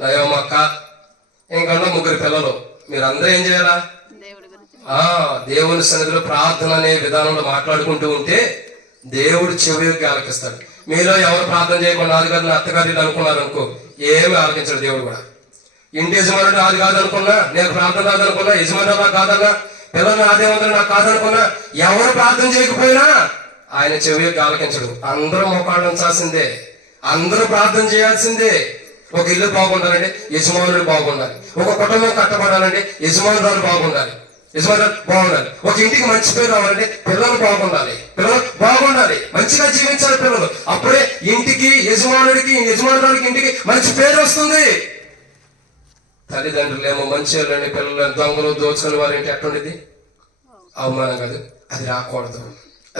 నయోమక్క, ఇంకా 3 పిల్లలు. మీరందరూ ఏం చేయాలా? దేవుని సన్నిధిలో ప్రార్థన అనే విధానంలో మాట్లాడుకుంటూ ఉంటే దేవుడు చెవికి ఆలకిస్తాడు. మీలో ఎవరు ప్రార్థన చేయకుండా నాన్నగారిని అత్తగారిని అనుకున్నారు అనుకో, ఏమి ఆలకించడు దేవుడు కూడా. ఇంటి యజమానుడు నాది కాదనుకున్నా, నేను ప్రార్థన కాదనుకున్నా, యజమానుడు నాకు కాదన్నా, పిల్లలు నాదేమందరూ నాకు కాదనుకున్నా, ఎవరు ప్రార్థన చేయకపోయినా ఆయన చెవికి ఆలకించడు. అందరూ మోకాళ్ళు ఉంచాల్సిందే, అందరూ ప్రార్థన చేయాల్సిందే. ఒక ఇల్లు బాగుండాలంటే యజమానుడు బాగుండాలి. ఒక కుటుంబం కట్టబడాలంటే యజమానురాలు బాగుండాలి. ఒక ఇంటికి మంచి పేరు రావాలంటే పిల్లలు బాగుండాలి. మంచిగా జీవించాలి పిల్లలు. అప్పుడే ఇంటికి, యజమానుడికి, యజమానురాలకి, ఇంటికి మంచి పేరు వస్తుంది. తల్లిదండ్రులు ఏమో మంచి వాళ్ళని, పిల్లలు దొంగలు దోచుకుని వారు ఏంటి ఎట్టుండేది? అవమానం కాదు. అది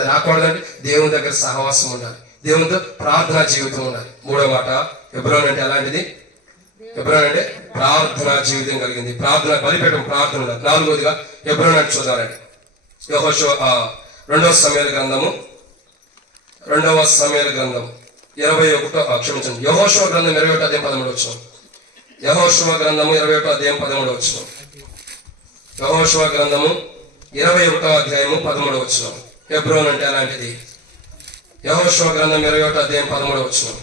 రాకూడదంటే దేవుని దగ్గర సహవాసం ఉండాలి, దేవునితో ప్రార్థనా జీవితం ఉండాలి. 3వ మాట హెబ్రోన్ అంటే ఎలాంటిది? హెబ్రోన్ అంటే ప్రార్థనా జీవితం కలిగింది. ప్రార్థన బలిపీఠం, ప్రార్థన ఉండాలి. 4వదిగా హెబ్రోన్ అంటే చూడాలండి. యెహోషువ 2వ సమూయేలు గ్రంథము 21 క్షమించండి, యెహోషువ గ్రంథం 21వ అధ్యాయం 13వ వచనం. యెహోషువ గ్రంథము 21వ అధ్యాయం 13వ వచనం. యెహోషువ గ్రంథము 21వ అధ్యాయము 13వ వచనం. హెబ్రోన్ అంటే అలాంటిది. యెహోషువ గ్రంథం 21వ అధ్యాయం 13వ వచనం.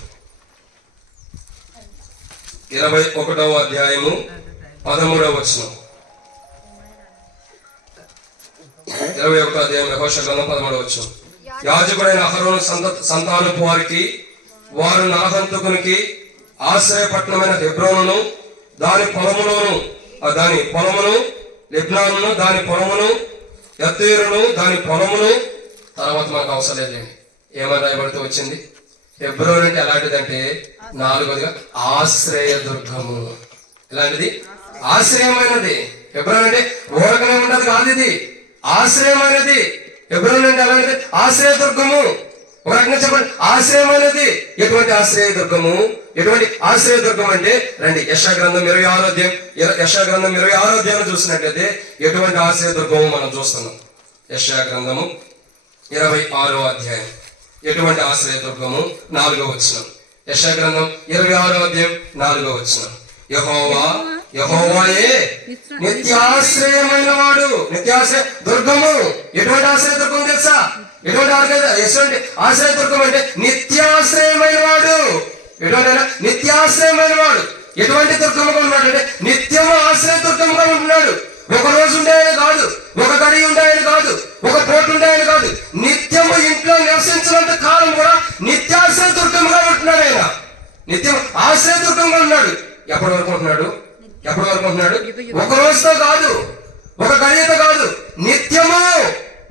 21వ అధ్యాయము 13వ వచనం. 21వ అధ్యాయం యెహోషువ గ్రంథం 13వ వచనం. యాజకుడైన అహరోను సంతానపు వారికి, వారు నరహంతకునికి ఆశ్రయపట్నమైన హెబ్రోనును దాని పొలమును, లెబ్నానును దాని పొలమును, యత్తీరును దాని పొలమును. తర్వాత మనకు అవసరం లేదండి. ఏమని రాయబడుతూ వచ్చింది? హెబ్రోన్ అంటే ఎలాంటిదంటే నాలుగోదిగా ఆశ్రయ దుర్గము. ఎలాంటిది? ఆశ్రయమైనది. హెబ్రోన్ అంటే ఊరకనే ఉండదు కాదు, ఇది ఆశ్రయమైనది. హెబ్రోన్ అంటే ఎలాంటిది? ఆశ్రయ దుర్గము. ఒక రకంగా చెప్పండి, ఆశ్రయమైనది. ఎటువంటి ఆశ్రయ దుర్గము? ఎటువంటి ఆశ్రయ దుర్గం అంటే రండి యెషయా గ్రంథం 26వ అధ్యాయం, యెషయా గ్రంథం 26వ అధ్యాయం చూసినట్లయితే ఎటువంటి ఆశ్రయ దుర్గము మనం చూస్తున్నాం. యెషయా గ్రంథము 26వ అధ్యాయం ఎటువంటి ఆశ్రయ దుర్గము? 4వ వచనం. యెషయా గ్రంథం 26వ అధ్యాయం 4వ వచనం. యెహోవాయే నిత్యాశ్రయమైన వాడు. నిత్యాశ్రయ దుర్గము. ఎటువంటి ఆశ్రయ దుర్గం తెలుసా? ఎటువంటి ఆశ్రయ దుర్గం అంటే నిత్యాశ్రయమైన వాడు. ఎటువంటి నిత్యాశ్రయమైన వాడు. ఎటువంటి దుర్గముగా ఉన్నాడు అంటే నిత్యము ఆశ్రయ దుర్గముగా ఉంటున్నాడు. ఒక రోజు ఉండాయని కాదు, ఒక గడి ఉండాయని కాదు, ఒక పోటు ఉండాయని కాదు, నిత్యము ఇంట్లో నివసించినంత కాలం కూడా నిత్యాశ్రయ దుర్గముగా ఉంటున్నాడు. ఆయన నిత్యం ఆశ్రయ దుర్గంగా ఉన్నాడు. ఎప్పటి వరకు ఉంటున్నాడు? ఎప్పటి వరకు ఉంటున్నాడు? ఒక రోజుతో కాదు, ఒక గడియతో కాదు, నిత్యము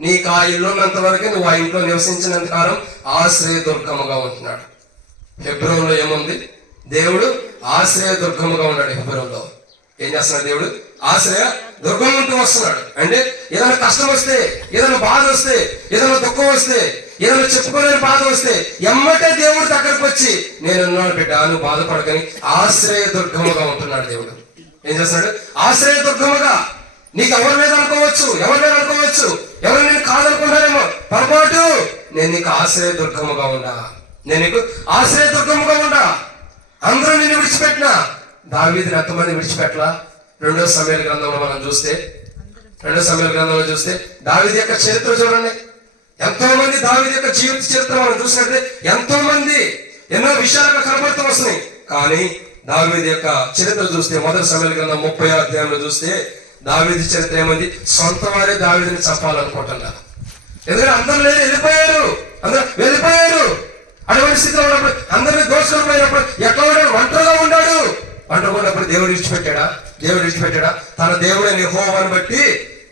నీకు ఆ ఇల్లు ఉన్నంత వరకు నువ్వు ఆ ఇంట్లో నివసించినంత కాలం ఆశ్రయ దుర్గముగా ఉంటున్నాడు. హెబ్రోన్లో ఏముంది? దేవుడు ఆశ్రయ దుర్గముగా ఉన్నాడు. హెబ్రోన్లో ఏం చేస్తున్నాడు? దేవుడు ఆశ్రయ దుర్గం ఉంటూ వస్తున్నాడు. అంటే ఏదైనా కష్టం వస్తే, ఏదైనా బాధ వస్తే, ఏదైనా దుఃఖం వస్తే, ఏదైనా చెప్పుకోలేని బాధ వస్తే ఎమ్మటే దేవుడు దగ్గరకు వచ్చి నేనున్నాను బిడ్డ, నువ్వు బాధపడకని ఆశ్రయ దుర్గముగా ఉంటున్నాడు. దేవుడు ఏం చేస్తున్నాడు? ఆశ్రయ దుర్గముగా. నీకు ఎవరి మీద అనుకోవచ్చు, ఎవరు నేను కాదనుకుంటారేమో, పొరపాటు. నేను నీకు ఆశ్రయ దుర్గముగా ఉండా, నేను నీకు ఆశ్రయ దుర్గముగా ఉండా. అందరూ నిన్ను విడిచిపెట్టినా దావీదుని ఎంతమంది విడిచిపెట్టలా? 2వ సమూయేలు గ్రంథంలో మనం చూస్తే, 2వ సమూయేలు గ్రంథంలో చూస్తే దావీదు యొక్క చరిత్ర చూడండి. ఎంతో మంది దావీదు యొక్క జీవిత చరిత్ర మనం చూసినట్లయితే ఎంతో మంది ఎన్నో విషయాలు కనబడుతూ వస్తున్నాయి. కానీ దావీదు యొక్క చరిత్ర చూస్తే 1వ సమూయేలు గ్రంథం 30వ అధ్యాయంలో చూస్తే దావీదు చరిత్ర ఏమంది? సొంత వారే దావీదుని చంపాలనుకుంటున్నారు. ఎందుకంటే అందరూ లేదు, వెళ్ళిపోయారు. అటువంటి స్థితిలో ఉన్నప్పుడు, అందరినీ దోషులు పోయినప్పుడు ఎట్లా ఉన్నాడు? ఒంటరిగా ఉన్నాడు. ఒంటరిగా దేవుడు విడిచిపెట్టాడా? తన దేవుడైన యెహోవాను బట్టి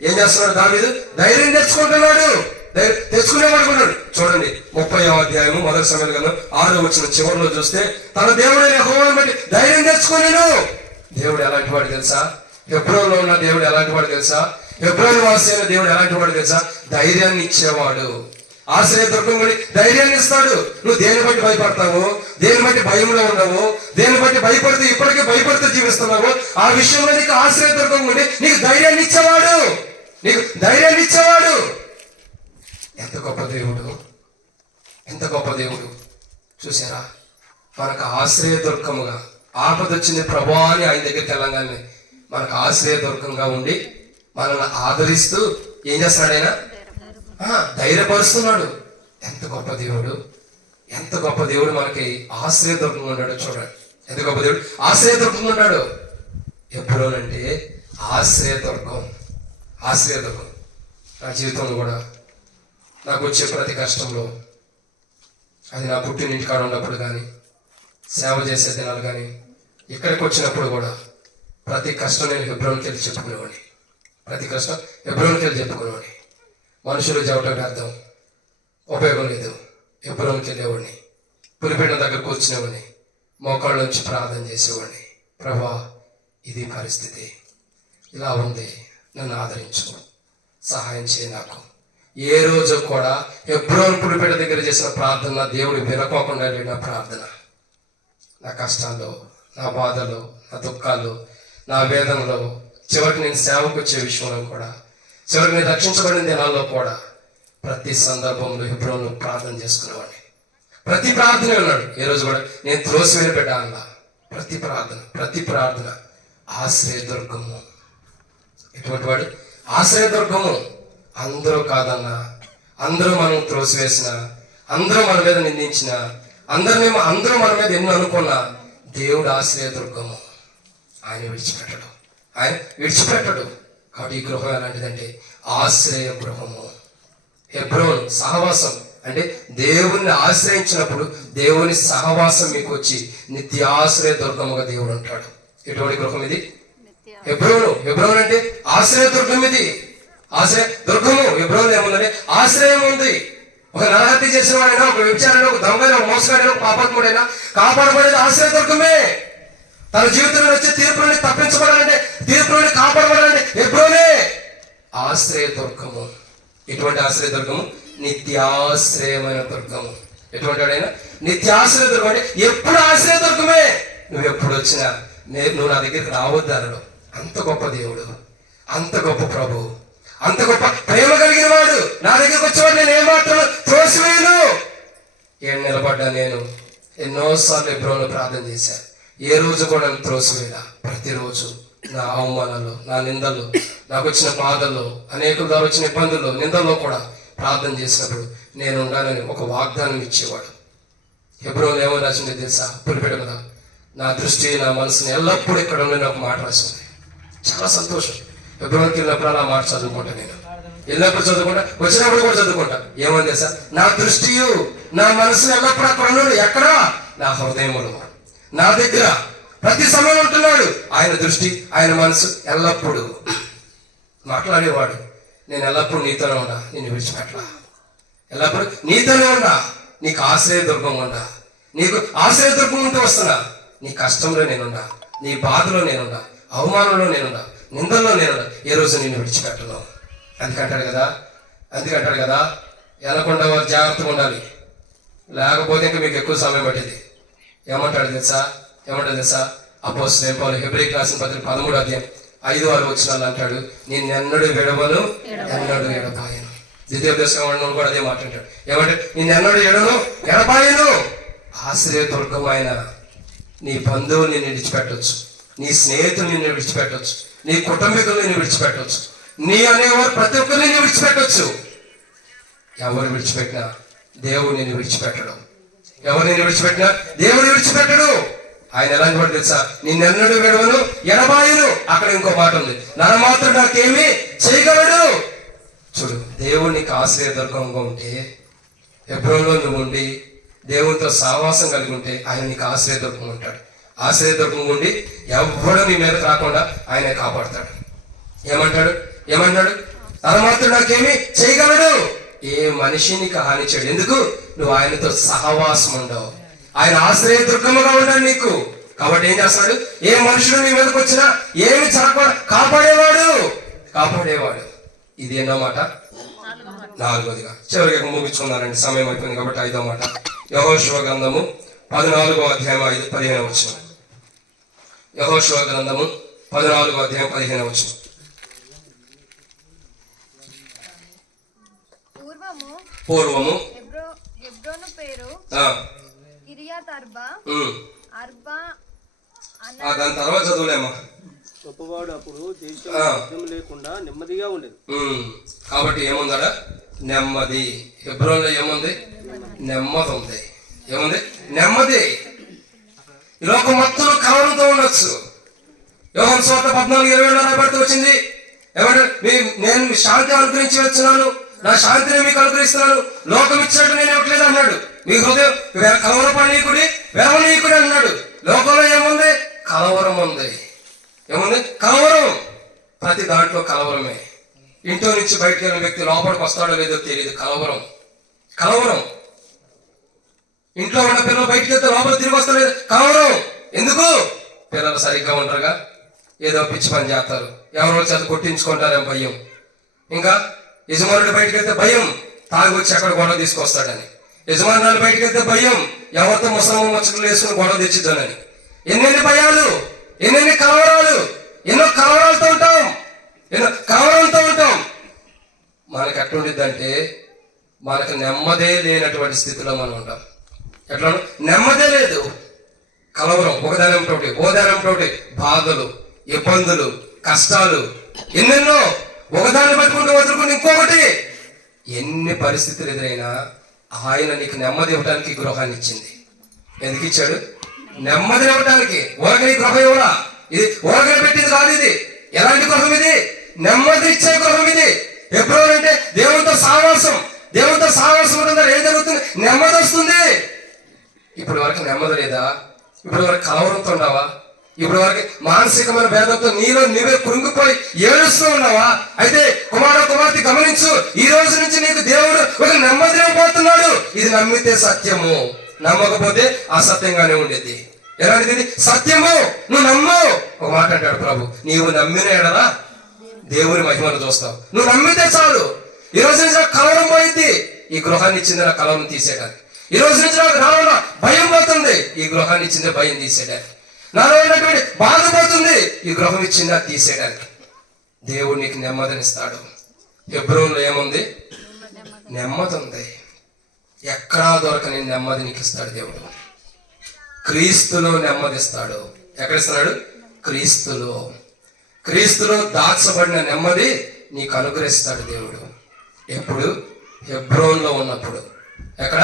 ఏం చేస్తున్నాడు? దావీదు ధైర్యం తెచ్చుకునేవాడుకున్నాడు. చూడండి 30వ అధ్యాయము 1వ సమూయేలు గ్రంథం 6వ వచనం చివరిలో చూస్తే తన దేవుడైన యెహోవాను బట్టి ధైర్యం తెచ్చుకునేను. దేవుడు ఎలాంటి వాడు తెలుసా? హెబ్రోన్లో ఉన్న దేవుడు ఎలాంటి వాడు తెలుసా? హెబ్రోన్ వాసి అయిన దేవుడు ఎలాంటి వాడు తెలుసా? ధైర్యాన్ని ఇచ్చేవాడు. ఆశ్రయ దుర్గం కూడా ధైర్యాన్ని ఇస్తాడు. నువ్వు దేని బట్టి భయపడతావు, దేని బట్టి భయంలో ఉండవు, దేని బట్టి భయపడుతూ ఇప్పటికే భయపడుతూ జీవిస్తున్నావు, ఆ విషయంలో నీకు ఆశ్రయ దుర్గం ఉండి నీకు ధైర్యాన్ని ఇచ్చేవాడు. ఎంత గొప్ప దేవుడు చూసారా? మనకు ఆశ్రయ దుర్గముగా ఆపద వచ్చింది ప్రభా అని ఆయన దగ్గరికి వెళ్ళంగానే మనకు ఆశ్రయ దుర్గంగా ఉండి మనల్ని ఆదరిస్తూ ఏం చేస్తున్నాడు? ఆయన ధైర్యపరుస్తున్నాడు. ఎంత గొప్ప దేవుడు మనకి ఆశ్రయ దుర్గంగా ఉన్నాడు. చూడండి ఎంత గొప్ప దేవుడు ఆశ్రయ దుర్గంగా ఉన్నాడు. ఎప్పుడోనంటే ఆశ్రయ దుర్గం. నా జీవితంలో కూడా నాకు వచ్చే ప్రతి కష్టంలో, అది నా పుట్టినింటి కాడ ఉన్నప్పుడు కానీ, సేవ చేసే దినాలు కానీ, ఇక్కడికి వచ్చినప్పుడు కూడా ప్రతి కష్టం నేను హెబ్రోన్కి వెళ్ళి చెప్పుకునేవాడిని. మనుషులు చెప్పడానికి అర్థం ఉపయోగం లేదు. హెబ్రోన్కి వెళ్ళేవాడిని, పులిపీఠ దగ్గర కూర్చునేవాడిని, మోకాళ్ళ నుంచి ప్రార్థన చేసేవాడిని. ప్రభా, ఇది పరిస్థితి, ఇలా ఉంది, నన్ను ఆదరించు, సహాయం చేయి. నాకు ఏ రోజు కూడా హెబ్రోన్ పులిపీఠ దగ్గర చేసిన ప్రార్థన దేవుడు వినకోకుండా నా ప్రార్థన. నా కష్టాల్లో, నా బాధలో, నా దుఃఖాల్లో, నా వేదనలో, చివరికి నేను సేవకు వచ్చే విషయంలో కూడా, చివరికి నేను రక్షించబడిన దినాల్లో కూడా ప్రతి సందర్భంలో హెబ్రోన్లో ప్రార్థన చేసుకునేవాడిని. ప్రతి ప్రార్థన ఉన్నాడు. ఏ రోజు కూడా నేను త్రోసివేలు పెట్టాలా. ప్రతి ప్రార్థన ఆశ్రయ దుర్గము. ఎటువంటి వాడు? ఆశ్రయ దుర్గము. అందరూ కాదన్నా, అందరూ మనం త్రోసివేసిన, అందరూ మన మీద నిందించిన, అందరూ మన మీద ఎన్నో అనుకున్నా దేవుడు ఆశ్రయ దుర్గము. ఆయన విడిచిపెట్టడు. కాబట్టి ఈ గృహం ఎలాంటిదంటే ఆశ్రయ గృహము. హెబ్రోన్ సహవాసం అంటే దేవుణ్ణి ఆశ్రయించినప్పుడు దేవుని సహవాసం మీకు వచ్చి నిత్యాశ్రయ దుర్గముగా దేవుడు అంటాడు. ఎటువంటి గృహం ఇది? హెబ్రోన్ అంటే ఆశ్రయ దుర్గం. ఇది ఆశ్రయ దుర్గము. హెబ్రోన్ ఏముందంటే ఆశ్రయం ఉంది. ఒక నరహత్య చేసిన వాడైనా, ఒక వ్యభిచారైనా, ఒక దొంగైనా, ఒక మోసగాడైనా, ఒక పాపాత్ముడైనా కాపాడబడేది ఆశ్రయదుర్గమే. తన జీవితంలో వచ్చే తీర్పు నుండి తప్పించబడాలంటే, తీర్పు నుండి కాపాడబడాలంటే హెబ్రోనే ఆశ్రయదుర్గము. ఎటువంటి ఆశ్రయదుర్గము? నిత్యాశ్రయమైన దుర్గము. ఎటువంటి వాడైనా నిత్యాశ్రయ దుర్గం అంటే ఎప్పుడు ఆశ్రయదుర్గమే. నువ్వు ఎప్పుడు వచ్చినా నువ్వు నా దగ్గరికి రావద్దు అనడు. అంత గొప్ప దేవుడు, అంత గొప్ప ప్రభు, అంత గొప్ప ప్రేమ కలిగిన వాడు. నా దగ్గరికి వచ్చేవాడు నేను ఏమాత్రం త్రోసివేయను. ఏం నిలబడ్డా నేను ఎన్నోసార్లు హెబ్రోన్లో ప్రార్థన చేశాను. ఏ రోజు కూడా నన్ను త్రోసివేయలా. ప్రతిరోజు నా అవమానాలు, నా నిందలు, నాకు వచ్చిన బాధల్లో, అనేకుల ద్వారా వచ్చిన ఇబ్బందుల్లో, నిందల్లో కూడా ప్రార్థన చేసినప్పుడు నేను ఉండాలని ఒక వాగ్దానం ఇచ్చేవాడు. హెబ్రోన్లో ఏమో రాసింది తెలుసా? పులిపెట్ట మీద నా దృష్టి, నా మనసుని ఎల్లప్పుడూ ఇక్కడ ఉండి ఒక మాట రాసింది. చాలా సంతోషం. హెబ్రోన్కి వెళ్ళినప్పుడు అలా మాట చదువుకుంటా. నేను వెళ్ళినప్పుడు చదువుకుంటా, వచ్చినప్పుడు కూడా చదువుకుంటా. ఏమని తెలుసా? నా దృష్టి, నా మనసుని ఎల్లప్పుడూ అక్కడ ఉన్నాడు. ఎక్కడా? నా హృదయములో, నా దగ్గర ప్రతి సమయం ఉంటున్నాడు. ఆయన దృష్టి, ఆయన మనసు ఎల్లప్పుడూ మాట్లాడేవాడు. నేను ఎల్లప్పుడూ నీతోనే ఉన్నా, నేను విడిచిపెట్టలా. ఎల్లప్పుడూ నీతోనే ఉన్నా. నీకు ఆశ్రయదుర్గం ఉన్నా, నీకు ఆశ్రయదుర్గం ఉంటూ వస్తున్నా. నీ కష్టంలో నేనున్నా, నీ బాధలో నేనున్నా, అవమానంలో నేనున్నా, నిందల్లో నేనున్నా. ఏ రోజు నేను విడిచిపెట్టను. అందుకంటాడు కదా వెళ్ళకుండా వారు జాగ్రత్తగా ఉండాలి, లేకపోతే ఇంకా మీకు ఎక్కువ సమయం పట్టేది. ఏమంటాడు తెలుసా? అపోస్తలుడైన పౌలు హెబ్రీయులకు రాసిన పత్రిక 13వ అధ్యాయం 5-6 వచనాలు అంటాడు, నిన్నెన్నడూ విడవను, ఎన్నడూ ఎడబాయను. ద్వితీయోపదేశకాండంలో కూడా అదే మాట్లాడాడు. ఏమంటే నిన్నెన్నడూ ఎడబాయను. ఆశ్రయదుర్గమైన నీ బంధువులు నిన్ను విడిచిపెట్టవచ్చు, నీ స్నేహితులు నిన్ను విడిచిపెట్టవచ్చు, నీ కుటుంబీకులు నిన్ను విడిచిపెట్టవచ్చు, నీ అనేవారు ప్రతి ఒక్కరు నిన్ను విడిచిపెట్టవచ్చు. ఎవరు విడిచిపెట్టినా దేవుడు నిన్ను విడిచిపెట్టడు. ఎవరు నిన్ను విడిచిపెట్టినా దేవుడు విడిచిపెట్టడు. ఆయన ఎలాంటి వాడు తెలుసా? నిన్నెన్నడూ విడవను, ఎడబాయను. అక్కడ ఇంకో మాట ఉంది, నన్ను మాత్రం నాకేమీ చేయగలడు. చూడు, దేవుడు నీకు ఆశ్రయదుర్గంగా ఉంటే, హెబ్రోన్లో నువ్వు ఉండి దేవునితో సహవాసం కలిగి ఉంటే ఆయన నీకు ఆశ్రయదుర్గం ఉంటాడు. ఆశ్రయదుర్గం ఉండి ఎవ్వడు నీ మీద రాకుండా ఆయనే కాపాడుతాడు. ఏమంటాడు? తన మాత్రం నాకేమీ చేయగలడు. ఏ మనిషి నీకు హాని చేయడు. ఎందుకు? నువ్వు ఆయనతో సహవాసం ఉండవు. ఆయన ఆశ్రయదుర్గముగా ఉండాలి నీకు. కాబట్టి ఏం చేస్తాడు? ఏ మనుషుడు నీ మీదకి వచ్చినా ఏమి జరగకుండా కాపాడేవాడు. ఇది ఎన్నో మాట? 4వదిగా. చివరికి ముగించుకున్నారండి, సమయం అయిపోయింది కాబట్టి 5వ మాట. యెహోషువ గ్రంథము 14వ అధ్యాయం 15వ వచనం. యెహోషువ గ్రంథము 14వ అధ్యాయం 15వ వచనం. పూర్వము హెబ్రోను పేరు కిర్యత్ అర్బా. దాని తర్వాత చదువులేమా? గొప్పవాడు అప్పుడు దేశం లేకుండా నెమ్మదిగా ఉండేది. కాబట్టి ఏముందట? నెమ్మది. హెబ్రోన్లో ఏముంది? నెమ్మది ఉంది. ఏముంది? నెమ్మది. ఈ లోకం మొత్తం కలవరంతో ఉండొచ్చు. యోహాను సువార్త 14:20 రాబడుతూ వచ్చింది. ఏమంటే నేను శాంతి అనుగ్రహించి వచ్చున్నాను, నా శాంతిని మీకు అనుగ్రహిస్తున్నాను, లోకం ఇచ్చినట్టు నేను ఇవ్వట్లేదు అన్నాడు. మీ హృదయం కలవరపడనీయకుడి, వెరవనీయకుడి అన్నాడు. లోకంలో ఏముంది? కలవరం ఉంది. ఏముంది? కలవరం. ప్రతి దాంట్లో కలవరమే. ఇంట్లో నుంచి బయటకు వెళ్ళిన వ్యక్తి లోపలికి వస్తాడో లేదో తెలియదు. కలవరం. ఇంట్లో ఉన్న పిల్లలు బయటకు వెళ్తే లోపల తిరిగి వస్తాడో లేదో కలవరం. ఎందుకు? పిల్లలు సరిగ్గా ఉంటారుగా, ఏదో పిచ్చి పని చేస్తారు, ఎవరో చేత కొట్టించుకుంటారేమో భయం. ఇంకా యజమానుడు బయటకు వెళ్తే భయం, తాగి వచ్చి అక్కడ గొడవ తీసుకొస్తాడని. యజమానులు బయటకు వెళ్తే భయం, ఎవరితో ముసలమ్మ ముచ్చట్లు వేసుకుని గొడవ తెచ్చిద్దానని. ఎన్నెన్ని భయాలు, ఎన్నెన్ని కలవరాలు, ఎన్నో కలవరాలతో ఉంటాం. మనకు ఎట్లుండిద్దంటే మనకు నెమ్మదే లేనటువంటి స్థితిలో మనం ఉంటాం. ఎట్లా? నెమ్మదే లేదు. కలవరం, ఓదానంతోటి బాధలు, ఇబ్బందులు, కష్టాలు ఎన్నెన్నో. ఒకదాన్ని పట్టుకుంటూ వదులుకుంటూ ఇంకొకటి. ఎన్ని పరిస్థితులు ఎదురైనా ఆయన నీకు నెమ్మది ఇవ్వడానికి గృహాన్ని ఇచ్చింది. ఎందుకు ఇచ్చాడు? నెమ్మది ఇవ్వడానికి. ఊరకని గృహం ఇవ్వడా? ఇది ఊరకని పెట్టింది కాదు. ఇది ఎలాంటి గృహం? ఇది నెమ్మది ఇచ్చే గృహం. ఇది హెబ్రోన్ అంటే దేవునితో సహవాసం ఉంటుందా? ఏం జరుగుతుంది? నెమ్మది వస్తుంది. ఇప్పుడు వరకు నెమ్మది లేదా? ఇప్పుడు వరకు కలవరంతో ఉన్నావా? ఇప్పుడు వరకు మానసికమైన భేదంతో నీలో నీవే కృంగిపోయి ఏడుస్తూ ఉన్నావా? అయితే కుమార్తె గమనించు, ఈ రోజు నుంచి నీకు దేవుడు ఒక నెమ్మది ఇవ్వబోతున్నాడు. ఇది నమ్మితే సత్యము, నమ్మకపోతే అసత్యంగానే ఉండేది. ఎలాంటిది? సత్యము. నువ్వు నమ్ము. ఒక మాట అంటాడు ప్రభు, నీవు నమ్మిన ఎడలా దేవుని మహిమను చూస్తావు. నువ్వు నమ్మితే చాలు. ఈ రోజు నుంచి నాకు కలవరం పోయింది, ఈ గృహాన్ని ఇచ్చింది నా కలవరం తీసేయడానికి. ఈ రోజు నుంచి నాకు నాలో భయం పోతుంది, ఈ గృహాన్ని ఇచ్చింది భయం తీసేయడానికి. నాలో ఉన్నటువంటి బాధ పోతుంది, ఈ గృహం ఇచ్చింది అది తీసేయడానికి. దేవుడు నీకు నెమ్మదినిస్తాడు. హెబ్రోన్లో ఏముంది? నెమ్మది ఉంది. ఎక్కడా దొరకని నెమ్మది నీకు ఇస్తాడు దేవుడు. క్రీస్తులో నెమ్మదిస్తాడు. ఎక్కడిస్తున్నాడు? క్రీస్తులో. క్రీస్తులో దాచబడిన నెమ్మది నీకు అనుగ్రహిస్తాడు దేవుడు. ఎప్పుడు? హెబ్రోన్లో ఉన్నప్పుడు. ఎక్కడ?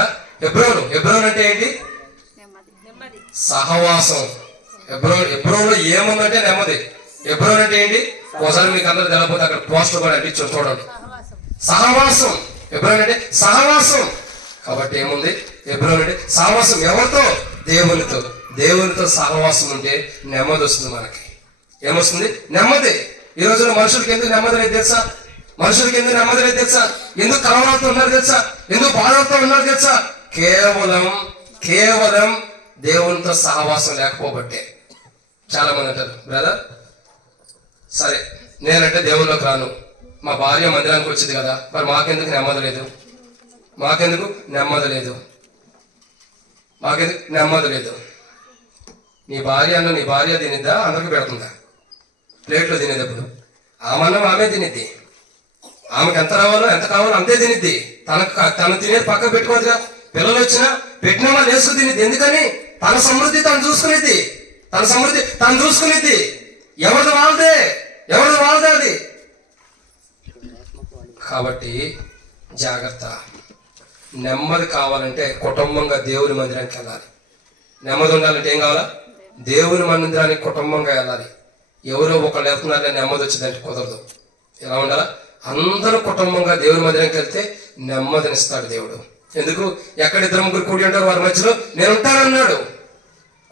హెబ్రోన్ అంటే ఏంటి? సహవాసం. హెబ్రోన్లో ఏముందంటే నెమ్మది. హెబ్రోన్ అంటే ఏంటి? ఒకసారి మీకు అందరూ తెలకపోతే అక్కడ పోస్టర్ కూడా అంటించు, చూడండి. సహవాసం. హెబ్రోన్ అంటే సహవాసం. కాబట్టి ఏముంది? హెబ్రోన్ అంటే సహవాసం. ఎవరితో? దేవునితో. దేవునితో సహవాసం ఉంటే నెమ్మది వస్తుంది మనకి. ఏమొస్తుంది? నెమ్మది. ఈ రోజున మనుషులకి ఎందుకు నెమ్మది లేదు తెలుసా? మనుషులకి ఎందుకు నెమ్మది లేదు తెలుసా? ఎందుకు కలవరాలతో ఉన్నారు తెలుసా? ఎందుకు బాధలతో ఉన్నారు తెలుసా? కేవలం దేవునితో సహవాసం లేకపోబట్టే. చాలా మంది అంటారు, బ్రదర్ సరే నేనంటే దేవుళ్ళకి రాను, మా భార్య మందిరానికి వచ్చింది కదా, మరి మాకెందుకు నెమ్మది లేదు? మాకెందుకు నెమ్మది లేదు? నీ భార్య తినిద్దా? అందరికి పెడుతుందా? ప్లేట్లో తినేటప్పుడు ఆమన్నం ఆమె తినిద్ది. ఆమెకు ఎంత రావాలో ఎంత కావాలో అంతే తినిద్ది. తను తినేది పక్కకు పెట్టుకోదుగా. పిల్లలు వచ్చినా పెట్టిన వాళ్ళు వేసుకు తినిద్ది. ఎందుకని? తన సమృద్ధి తను చూసుకునేది. ఎవరిది వాళ్ళదే అది. కాబట్టి జాగ్రత్త. నెమ్మది కావాలంటే కుటుంబంగా దేవుని మందిరానికి వెళ్ళాలి. నెమ్మది ఉండాలంటే ఏం కావాలా? దేవుని మందిరానికి కుటుంబంగా వెళ్ళాలి. ఎవరో ఒకళ్ళు వెళ్తున్నారని నెమ్మది వచ్చిందంటే కుదరదు. ఎలా ఉండాలా? అందరూ కుటుంబంగా దేవుని మందిరానికి వెళ్తే నెమ్మదినిస్తాడు దేవుడు. ఎందుకు? ఎక్కడ ఇద్దరు ముగ్గురు కూడి ఉంటారు, వారి మధ్యలో నేను ఉంటానన్నాడు.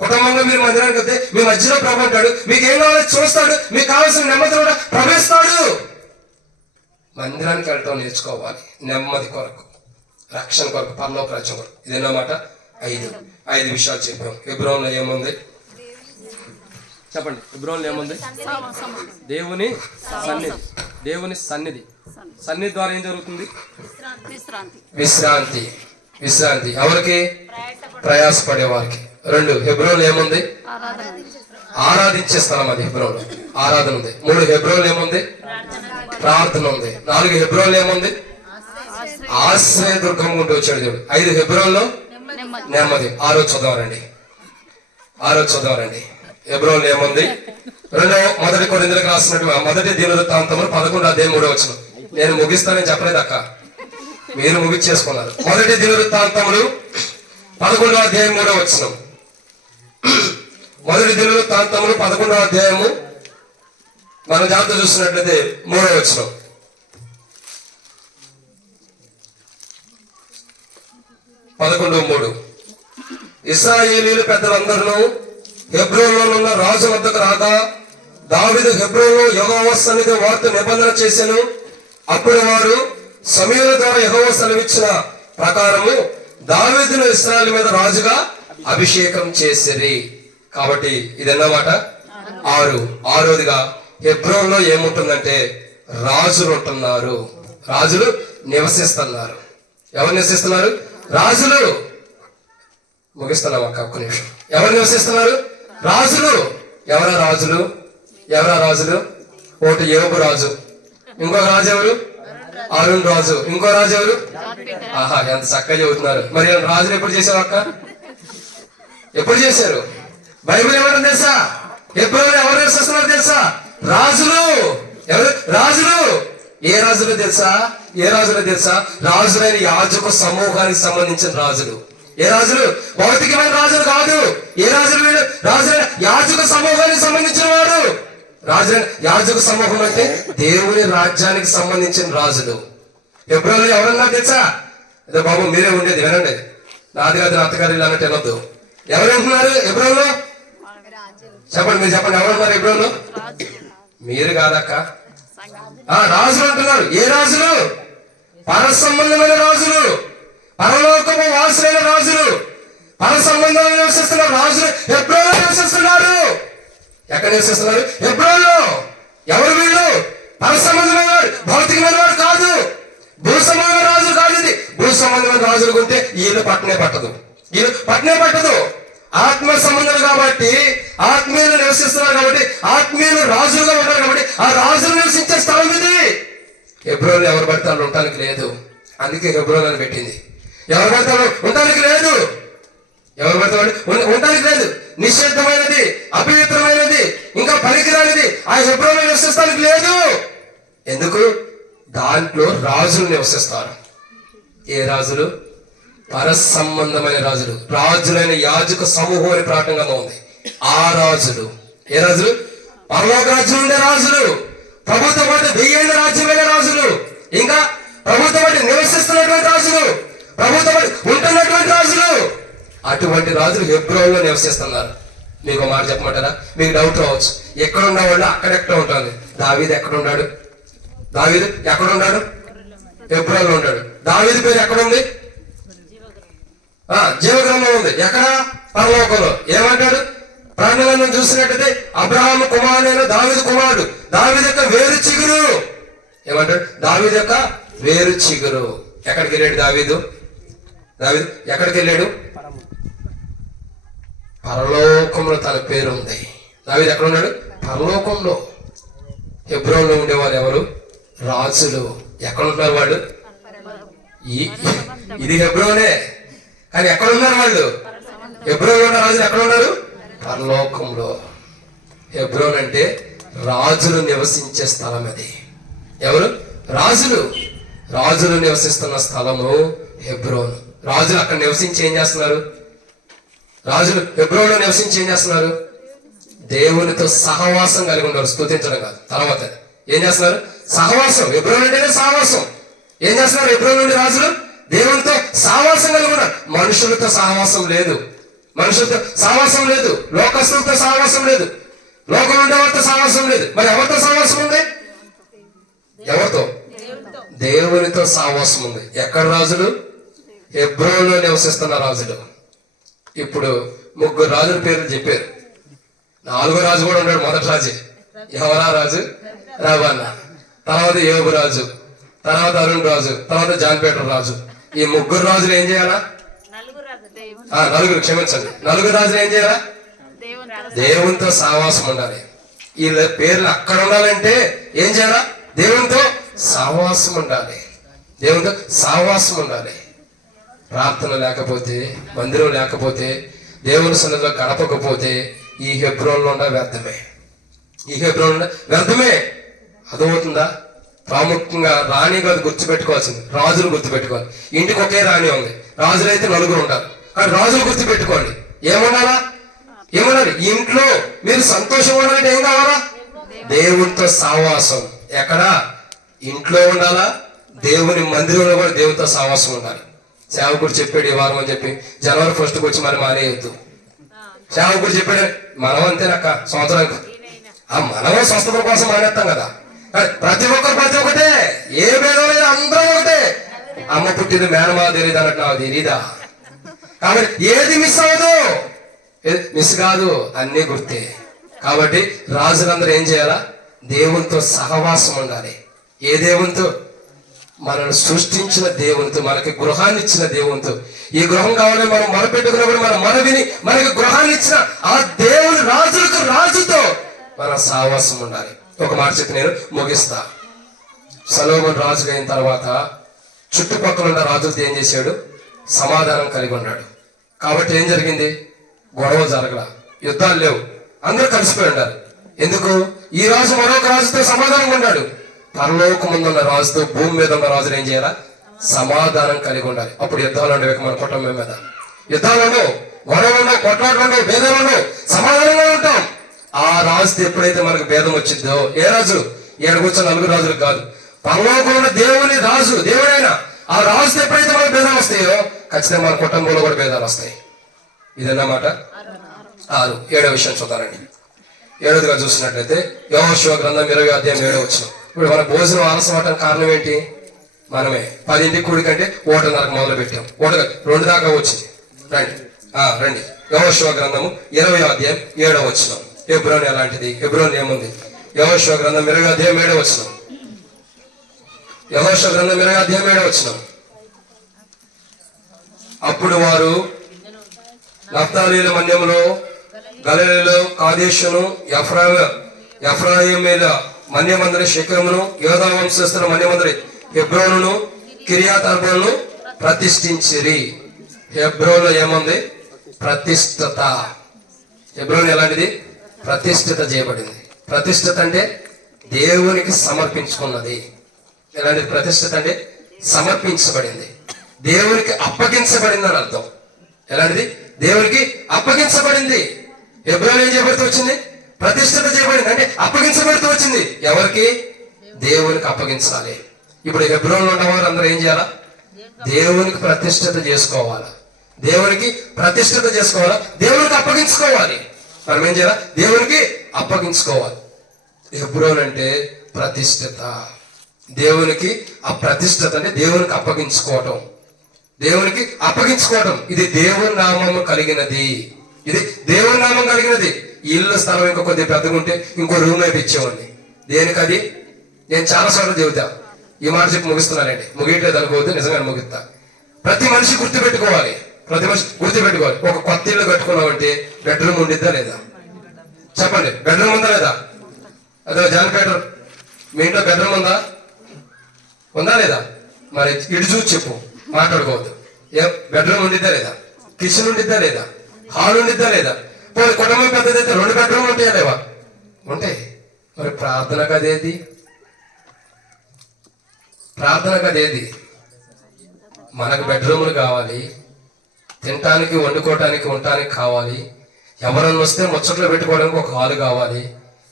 కుటుంబంగా మీరు మందిరానికి వెళ్తే మీ మధ్యలో ప్రభు అంటాడు, మీకు ఏం కావాలో చూస్తాడు, మీకు కావాల్సిన నెమ్మది కూడా ప్రవేశిస్తాడు. మందిరానికి వెళ్ళటం నేర్చుకోవాలి. నెమ్మది కొరకు, రక్షణ కొరకు, పరలోక రాజ్యం కొరకు. ఇదేనమాట 5 విషయాలు చెప్పాం. హెబ్రోన్లో ఏముంది చెప్పండి? హెబ్రోన్లో ఏముంది? దేవుని సన్నిధి ద్వారా ఏం జరుగుతుంది? విశ్రాంతి. ఎవరికి? ప్రయాసపడే వారికి. 2 హెబ్రోన్లో ఏముంది? ఆరాధించే స్థలం. అది హెబ్రోన్లో ఆరాధన ఉంది. 3 హెబ్రోన్లో ఏముంది? ప్రార్థన ఉంది. 4 హెబ్రోన్లో ఏముంది? ఆశ్రయదుర్గం ఉంటూ వచ్చాడు దేవుడు. 5 హెబ్రోన్లో నెమ్మది. 6 చదవరండి. హెబ్రోన్లో ఏముంది? మొదటి కొరింథీయులకు రాసినట్టు మొదటి దినవృత్తాంతములు 11:3. నేను ముగిస్తానని చెప్పలేదు అక్క, మీరు ముగిచ్చేసుకున్నారు. మొదటి దినవృత్తాంతములు 11:3. మొదటి దినవృత్తాంతములు 11 మనం జాగ్రత్త చూస్తున్నట్లయితే 3 11:3. ఇశ్రాయేలీయులు పెద్దలందరూ హెబ్రోన్లో ఉన్న రాజు వద్దకు రాగా దావీదు హెబ్రోన్లో యెహోవా సన్నిధిలో వారితో నిబంధన చేసెను. అప్పుడు వారు సమూయేలు ద్వారా యెహోవా సెలవిచ్చిన ప్రకారము దావీదును ఇశ్రాయేలు మీద రాజుగా అభిషేకం చేసిరి. కాబట్టి ఇదన్నమాట 6. 6వదిగా హెబ్రోన్లో ఏముంటుందంటే రాజులు ఉంటున్నారు, రాజులు నివసిస్తున్నారు. ఎవరు నివసిస్తున్నారు? రాజులు. ముగిస్తున్నాం అక్క, ఒక్క నిమిషం. ఎవరు నివసిస్తున్నారు? రాజులు. ఎవరా రాజులు? ఒకటి యోబు రాజు, ఇంకొక రాజు ఎవరు? అరుణ్ రాజు, ఇంకో రాజు ఎవరు? ఆహా, ఎంత చక్కగా చెబుతున్నారు. మరి రాజులు ఎప్పుడు చేశారు అక్క? ఎప్పుడు చేశారు? బైబిల్ ఏమంటుంది తెలుసా? ఎప్పుడు ఎవరు నివసిస్తున్నారు తెలుసా? రాజులు. ఎవరు? రాజులు. ఏ రాజులు తెలుసా? రాజులైన యాజక సమూహానికి సంబంధించిన రాజులు. ఏ రాజులు? భౌతికమైన రాజులు కాదు. ఏ రాజులు? వీళ్ళు రాజులైన యాజక సమూహానికి సంబంధించిన వాడు. యాజక సమూహం అంటే దేవుని రాజ్యానికి సంబంధించిన రాజులు. హెబ్రోన్లో ఎవరన్నా తెలుసా? అదే బాబు మీరే ఉండేది, వినండి. నాది కాదు, నా అత్తగారి అన్నట్టు వెళ్ళొద్దు. ఎవరు ఉంటున్నారు హెబ్రోన్లో? చెప్పండి, మీరు చెప్పండి, ఎవరున్నారు హెబ్రోన్లో? మీరు కాదక్క, రాజులు అంటున్నారు. ఏ రాజులు? పర సంబంధమైన రాజులు, పరలోకము వాసులైన రాజులు, పర సంబంధంలో నివసిస్తున్న రాజులు హెబ్రోన్లో నివసిస్తున్నారు. ఎక్కడ నివసిస్తున్నారు? హెబ్రోన్లో. ఎవరు వీళ్ళు? పర సంబంధమైన వాడు, భౌతికమైన వాడు కాదు, భూ సంబంధమైన రాజులు కాదు. ఇది భూ సంబంధమైన రాజులు కొంటే వీళ్ళు పట్టనే పట్టదు, వీళ్ళు పట్టనే పట్టదు. ఆత్మ సంబంధాలు కాబట్టి ఆత్మీయులు నివసిస్తున్నారు కాబట్టి ఆత్మీయులు రాజులుగా ఉంటారు కాబట్టి ఆ రాజులు నివసించే స్థలం ఇది. హెబ్రోన్లో ఎవరు పడితే వాళ్ళు ఉండటానికి లేదు, అందుకే హెబ్రోన్ అని పెట్టింది. ఎవరు పడితే వాళ్ళు ఉండటానికి లేదు, ఎవరు పడితే వాళ్ళు ఉండటానికి లేదు. నిషిద్ధమైనది, అపవిత్రమైనది, ఇంకా పనికిరానిది ఆ హెబ్రోన్లో నివసిస్తానికి లేదు. ఎందుకు? దాంట్లో రాజులు నివసిస్తారు. ఏ రాజులు? పర సంబంధమైన రాజులు, రాజులైన యాజక సమూహం అని ప్రాటంగా ఉంది. ఆ రాజులు. ఏ రాజులు? పరలోక రాజ్యం ఉండే రాజులు, ప్రభుత్వం బట్టి వెయ్యేళ్ళ రాజ్యమైన రాజులు, ఇంకా ప్రభుత్వం బట్టి నివసిస్తున్నటువంటి రాజులు, ప్రభుత్వం బట్టి ఉంటున్నటువంటి రాజులు. అటువంటి రాజులు హెబ్రోన్లో నివసిస్తున్నారు. మీకు మాట చెప్పమంటారా? మీకు డౌట్ రావచ్చు, ఎక్కడ ఉన్నవాళ్ళు అక్కడెక్కడ ఉంటాను. దావీదు ఎక్కడ ఉన్నాడు? దావీదు ఎక్కడ ఉన్నాడు? హెబ్రోన్లో ఉన్నాడు. దావీదు పేరు ఎక్కడ ఉంది? జీవగ్రంథం ఉంది. ఎక్కడ? పరలోకంలో. ఏమంటాడు? ప్రాణులను చూసినట్టయితే అబ్రహాము కుమారుడైన దావీదు కుమారుడు, దావీదు యొక్క వేరు చిగురు. ఏమంటాడు? దావీదు యొక్క వేరు చిగురు. ఎక్కడికి వెళ్ళాడు దావీదు? దావీదు ఎక్కడికి వెళ్ళాడు? పరలోకంలో తన పేరు ఉంది. దావీదు ఎక్కడ ఉన్నాడు? పరలోకంలో. హెబ్రోన్లో ఉండేవారు ఎవరు? రాజులు. ఎక్కడ ఉంటారు వాళ్ళు? ఇది హెబ్రోనే, కానీ ఎక్కడ ఉన్నారు వాళ్ళు? హెబ్రోన్లో ఉన్న రాజులు ఎక్కడ ఉన్నారు? పరలోకంలో. హెబ్రోన్ అంటే రాజులు నివసించే స్థలం. అది ఎవరు? రాజులు. రాజులు నివసిస్తున్న స్థలము హెబ్రోన్. రాజులు అక్కడ నివసించి ఏం చేస్తున్నారు? రాజులు హెబ్రోన్లో నివసించి ఏం చేస్తున్నారు? దేవునితో సహవాసం కలిగి ఉన్నారు. స్తుతించడం కాదు, తర్వాత ఏం చేస్తున్నారు? సహవాసం. హెబ్రోన్ అంటేనే సహవాసం. ఏం చేస్తున్నారు హెబ్రోన్ నుండి రాజులు? దేవునితో సహవాసం కలిగి ఉన్నారు. మనుషులతో సహవాసం లేదు, మనుషులతో సహవాసం లేదు, లోకస్తులతో సహవాసం లేదు, లోకం ఉండేవారితో సహవాసం లేదు. మరి ఎవరితో సహవాసం ఉంది? ఎవరితో? దేవునితో సహవాసం ఉంది. ఎక్కడ రాజులు? హెబ్రోన్లో నివసిస్తున్న రాజులు. ఇప్పుడు ముగ్గురు రాజుల పేర్లు చెప్పారు. నాలుగో రాజు కూడా ఉన్నాడు. మొదటి రాజే ఎవరా రాజు? రావణ. తర్వాత యోబు రాజు, తర్వాత అరుణ్ రాజు, తర్వాత జాన్పేట రాజు. ఈ ముగ్గురు రాజులు ఏం చేయాలా? నలుగురు, క్షమించండి, నలుగురు రాజులు ఏం చేయాలా? దేవునితో సహవాసం ఉండాలి. వీళ్ళ పేర్లు అక్కడ ఉండాలంటే ఏం చేయాలా? దేవునితో సహవాసం ఉండాలి, దేవునితో సహవాసం ఉండాలి. ప్రార్థన లేకపోతే, మందిరం లేకపోతే, దేవుని సన్నిధిలో గడపకపోతే ఈ హెబ్రోన్లో ఉన్న వ్యర్థమే. ఈ హెబ్రోన్లో వ్యర్థమే. అర్థమవుతుందా? ప్రాముఖ్యంగా రాణి కాదు గుర్తుపెట్టుకోవాల్సింది, రాజులు గుర్తుపెట్టుకోవాలి. ఇంటికి ఒకే రాణి ఉంది, రాజులైతే నలుగురు ఉంటారు. కానీ రాజులు గుర్తుపెట్టుకోండి. ఏమన్నారా? ఏమన్నారు? ఇంట్లో మీరు సంతోషంగా ఉండాలంటే ఏం కావాలా? దేవునితో సహవాసం. ఎక్కడ? ఇంట్లో ఉండాలా? దేవుని మందిరంలో కూడా దేవునితో సహవాసం ఉండాలి. సేవకుడు చెప్పాడు ఈ వారం అని చెప్పి జనవరి 1st వచ్చి మరి మానేయొద్దు. సేవకుడు చెప్పాడు. మనం అంతేనక్క, సంవత్సరానికి మనమే స్వస్థత కోసం మానేస్తాం కదా. ప్రతి ఒక్కటే, ఏ భేదం లేదు, అందరం ఒకటే. అమ్మ పుట్టింది మేనమా తెలియదు అన్నట్టు నాకు తెలీదా? కాబట్టి ఏది మిస్ అవ్వదు, మిస్ కాదు, అన్నీ గుర్తే. కాబట్టి రాజులందరూ ఏం చేయాలా? దేవునితో సహవాసం ఉండాలి. ఏ దేవునితో? మనల్ని సృష్టించిన దేవునితో, మనకి గృహాన్ని ఇచ్చిన దేవునితో. ఈ గృహం కావాలని మనం మొరపెట్టుకున్నప్పుడు మన మొర విని మనకి గృహాన్ని ఇచ్చిన ఆ దేవుని రాజులకు రాజుతో మన సహవాసం ఉండాలి. ఒక మాట చెప్పి నేను ముగిస్తా. సొలొమోను రాజు అయిన తర్వాత చుట్టుపక్కల ఉన్న రాజులతో ఏం చేశాడు? సమాధానం కలిగి ఉన్నాడు. కాబట్టి ఏం జరిగింది? గొడవ జరగల, యుద్ధాలు లేవు, అందరూ కలిసిపోయి ఉన్నారు. ఎందుకు? ఈ రాజు మరొక రాజుతో సమాధానంగా ఉన్నాడు. పరలోకమున్న రాజుతో భూమి మీద ఉన్న రాజులు ఏం చేయాలా? సమాధానం కలిగి ఉండాలి. అప్పుడు యుద్ధాలు ఉండేవి మన కుటుంబం మీద. యుద్ధాలను, గొడవలను, కొట్లాటలను, భేదాలను సమాధానంగా ఉంటాం. ఆ రాజుతో ఎప్పుడైతే మనకు భేదం వచ్చిందో, ఏ రాజు? ఏడుకొచ్చిన నలుగురు రాజులు కాదు, పరలోకమున్న దేవుని రాజు, దేవుడైనా ఆ రాజుతో ఎప్పుడైతే మనకు భేదాలు వస్తాయో ఖచ్చితంగా మన కుటుంబంలో కూడా భేదాలు వస్తాయి. ఇదన్నమాట. 6. 7వ విషయం చూద్దానండి. 7గా చూసినట్లయితే యెహోషువ గ్రంథం 20వ అధ్యాయం 7వ వచనం. ఇప్పుడు మన భోజనం ఆలస్యం అవడానికి కారణం ఏంటి? మనమే 10ంటికి కూడి కంటే 1:30కు మొదలు పెట్టాం. 2 దాకా వచ్చింది. రండి యెహోషువ గ్రంథము 20వ అధ్యాయం 7వ వచనం. హెబ్రోన్ ఎలాంటిది? హెబ్రోన్ ఏముంది? యెహోషువ గ్రంథం 20వ అధ్యాయం 7వ వచనం. యెహోషువ గ్రంథం 20వ అధ్యాయం 7వ వచనం. అప్పుడు వారు నఫ్తాలీల మన్యములో, గలిలయలో, కాదేషును, ఎఫ్రాయిమీల మన్యమందరి షెకెమును, యోధా వంశస్థుల మన్యమందరి హెబ్రోనును, కిర్యాత్ అర్బాను ప్రతిష్ఠించిరి. హెబ్రోన్లో ఏముంది? ప్రతిష్ఠత. హెబ్రోన్ ఎలాంటిది? ప్రతిష్ఠిత చేయబడింది. ప్రతిష్ఠిత అంటే దేవునికి సమర్పించుకున్నది. ఎలాంటిది? ప్రతిష్ఠిత అంటే సమర్పించబడింది, దేవునికి అప్పగించబడింది అని అర్థం. ఎలాంటిది? దేవునికి అప్పగించబడింది. హెబ్రోన్ ఏం చేయబడుతూ వచ్చింది? ప్రతిష్ఠిత చేయబడింది, అంటే అప్పగించబడుతూ వచ్చింది. ఎవరికి? దేవునికి అప్పగించాలి. ఇప్పుడు హెబ్రోన్లో ఉన్నవారు అందరూ ఏం చేయాలా? దేవునికి ప్రతిష్ఠిత చేసుకోవాలా, దేవునికి ప్రతిష్ఠిత చేసుకోవాలా, దేవునికి అప్పగించుకోవాలి. మనం ఏం చేయాలా? దేవునికి అప్పగించుకోవాలి. హెబ్రోన్ అంటే ప్రతిష్ఠిత. దేవునికి ఆ ప్రతిష్ఠిత అంటే దేవునికి అప్పగించుకోవటం, దేవునికి అప్పగించుకోవటం. ఇది దేవుని నామము కలిగినది, ఇది దేవుని నామం కలిగినది. ఇల్లు స్థలం ఇంకా కొద్దిగా పెద్దగా ఉంటే ఇంకో రూమ్ అయితే ఇచ్చేవాడిని. దేనికి అది? నేను చాలా సార్లు చెబుతా, ఈ మాట చెప్పి ముగిస్తున్నానండి. ముగియట్లేదు అనుకోవద్దు, నిజంగా ముగిస్తా. ప్రతి మనిషి గుర్తుపెట్టుకోవాలి, ప్రతి మనిషి గుర్తుపెట్టుకోవాలి. ఒక కొత్త ఇల్లు కట్టుకున్నామంటే బెడ్రూమ్ ఉండిద్దా లేదా? చెప్పండి, బెడ్రూమ్ ఉందా లేదా? అదే జాన్పేట, మీ ఇంట్లో బెడ్రూమ్ ఉందా? ఉందా లేదా? మరి ఇటు చూసి చెప్పు, మాట్లాడుకోవద్దు. బెడ్రూమ్ ఉండిద్దా లేదా? కిచెన్ ఉండిద్దా లేదా? హాల్ ఉండిద్దా లేదా? పోయి కుటుంబం పెద్దదైతే 2 బెడ్రూమ్లు ఉంటాయా లేవా? ఉంటాయి. మరి ప్రార్థన కదేది? ప్రార్థన కదేది? మనకు బెడ్రూమ్లు కావాలి, తినటానికి, వండుకోవటానికి, ఉండటానికి కావాలి. ఎవరన్నా వస్తే ముచ్చట్లు పెట్టుకోవడానికి ఒక హాలు కావాలి.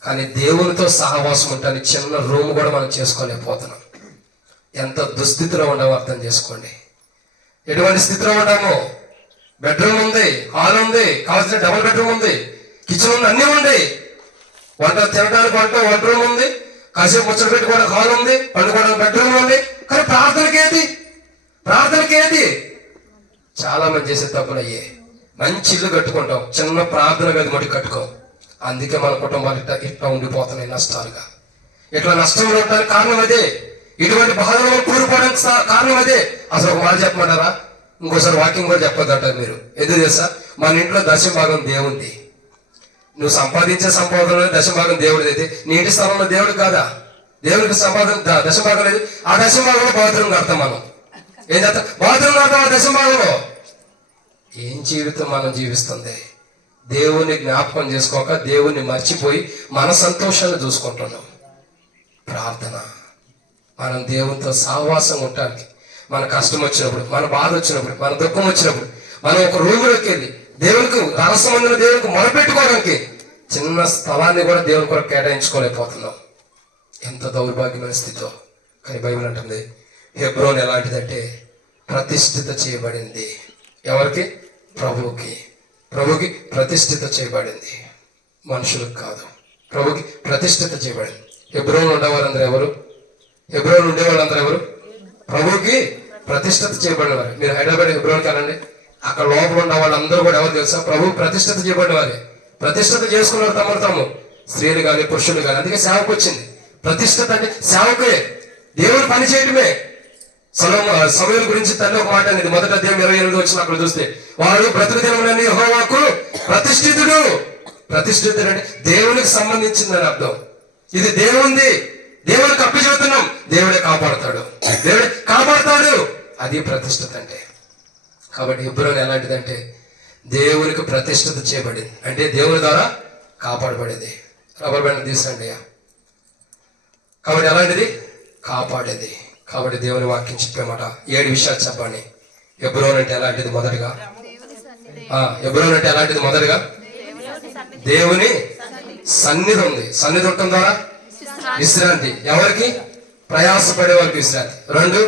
కానీ దేవునితో సహవాసం ఉండటానికి చిన్న రూమ్ కూడా మనం చేసుకోలేకపోతున్నాం. ఎంత దుస్థితిలో ఉండమో అర్థం చేసుకోండి. ఎటువంటి స్థితిలో ఉంటామో. బెడ్రూమ్ ఉంది, హాల్ ఉంది, కావాల్సిన డబుల్ బెడ్రూమ్ ఉంది, కిచెన్ ఉంది, అన్నీ ఉంది. వంట తినడానికి వంట రూమ్ ఉంది, కాసేపు ముచ్చట పెట్టుకోవడానికి హాల్ ఉంది, పండుకోవడానికి బెడ్రూమ్ ఉంది. కానీ ప్రార్థనకేది? ప్రార్థనకేది? చాలా మంది చేసే తప్పులు అయ్యే. మంచి ఇల్లు కట్టుకుంటాం, చిన్న ప్రార్థన గది మటుకు కట్టుకోం. అందుకే మన కుటుంబాలు ఇట్లా ఉండిపోతున్నాయి నష్టాలుగా. ఇట్లా నష్టంలో ఉండడానికి కారణం అదే. ఇటువంటి బాధలు కూలిపోవడానికి కారణం అదే. అసలు ఒక మాట చెప్పమంటారా? ఇంకోసారి వాకింగ్ కూడా చెప్పొద్దు అంటారు మీరు. ఎందుకు తెలుసా? మన ఇంట్లో దశభాగం దేవుంది. నువ్వు సంపాదించే సంపాదనలో దశభాగం దేవుడిది అయితే నీ ఇంటి స్థలంలో దేవుడు కాదా? దేవుడికి సంపాదన దశభాగం లేదు. ఆ దశభాగంలో బాత్రూమ్ కడతాం మనం. ఏం చేస్తాం? బాత్రూమ్ కడతాం ఆ దశభాగంలో. ఏం జీవితం మనం జీవిస్తుంది? దేవుని జ్ఞాపకం చేసుకోక, దేవుణ్ణి మర్చిపోయి మన సంతోషాన్ని చూసుకుంటున్నాం. ప్రార్థన. మనం దేవునితో సహవాసం ఉండటానికి, మన కష్టం వచ్చినప్పుడు, మన బాధ వచ్చినప్పుడు, మన దుఃఖం వచ్చినప్పుడు, మనం ఒక రూములోకి వెళ్ళి దేవునికి రహస్యమందున దేవునికి మొరపెట్టుకోవడానికి చిన్న స్థలాన్ని కూడా దేవుని కొరకు కేటాయించుకోలేకపోతున్నాం. ఎంత దౌర్భాగ్యమైన స్థితితో. కానీ బైబిల్ అంటుంది హెబ్రోన్ ఎలాంటిదంటే ప్రతిష్ఠిత చేయబడింది. ఎవరికి? ప్రభువుకి. ప్రభుకి ప్రతిష్ఠిత చేయబడింది, మనుషులకు కాదు. ప్రభుకి ప్రతిష్ఠిత చేయబడింది. హెబ్రోన్ ఉండేవాళ్ళందరూ ఎవరు? హెబ్రోన్ ఉండేవాళ్ళందరూ ఎవరు? ప్రభుకి ప్రతిష్ఠిత చేయబడిన వారు. మీరు హైదరాబాద్ హెబ్రోన్కి వెళ్ళండి, అక్కడ లోపల ఉన్న వాళ్ళందరూ కూడా ఎవరు తెలుసా? ప్రభు ప్రతిష్ఠిత చేయబడిన వారే. ప్రతిష్ఠిత చేసుకున్నారు తమను తాము, స్త్రీలు కానీ పురుషులు కానీ. అందుకే సేవకు వచ్చింది. ప్రతిష్ఠిత అంటే సేవకే, దేవుని పని చేయటమే. సమూయేలు గురించి తల్లి ఒక మాట అనేది, 1వ అధ్యాయం 28వ వచనం అక్కడ చూస్తే, వాడు బ్రతుకు దినములని యెహోవాకు ప్రతిష్ఠితుడు. ప్రతిష్ఠితుడు అంటే దేవునికి సంబంధించిందని అర్థం. ఇది దేవుంది, దేవునికి అప్పచెబుతున్నాం, దేవుడే కాపాడుతాడు, దేవుడే కాపాడుతాడు. అది ప్రతిష్ఠిత అంటే. కాబట్టి హెబ్రోన్ ఎలాంటిదంటే దేవునికి ప్రతిష్ఠిత చేయబడింది, అంటే దేవుని ద్వారా కాపాడబడేది. Rubber band తీసండి. కాబట్టి ఎలాంటిది? కాపాడేది. కాబట్టి దేవుని వాక్యం చెప్పేమాట 7 విషయాలు చెప్పండి. హెబ్రోన్ అంటే ఎలాంటిది? మొదటిగా హెబ్రోన్ అంటే ఎలాంటిది? మొదటిగా దేవుని సన్నిధి ఉంది. సన్నిధి ఉండటం ద్వారా విశ్రాంతి. ఎవరికి? ప్రయాసపడే వారికి విశ్రాంతి. 2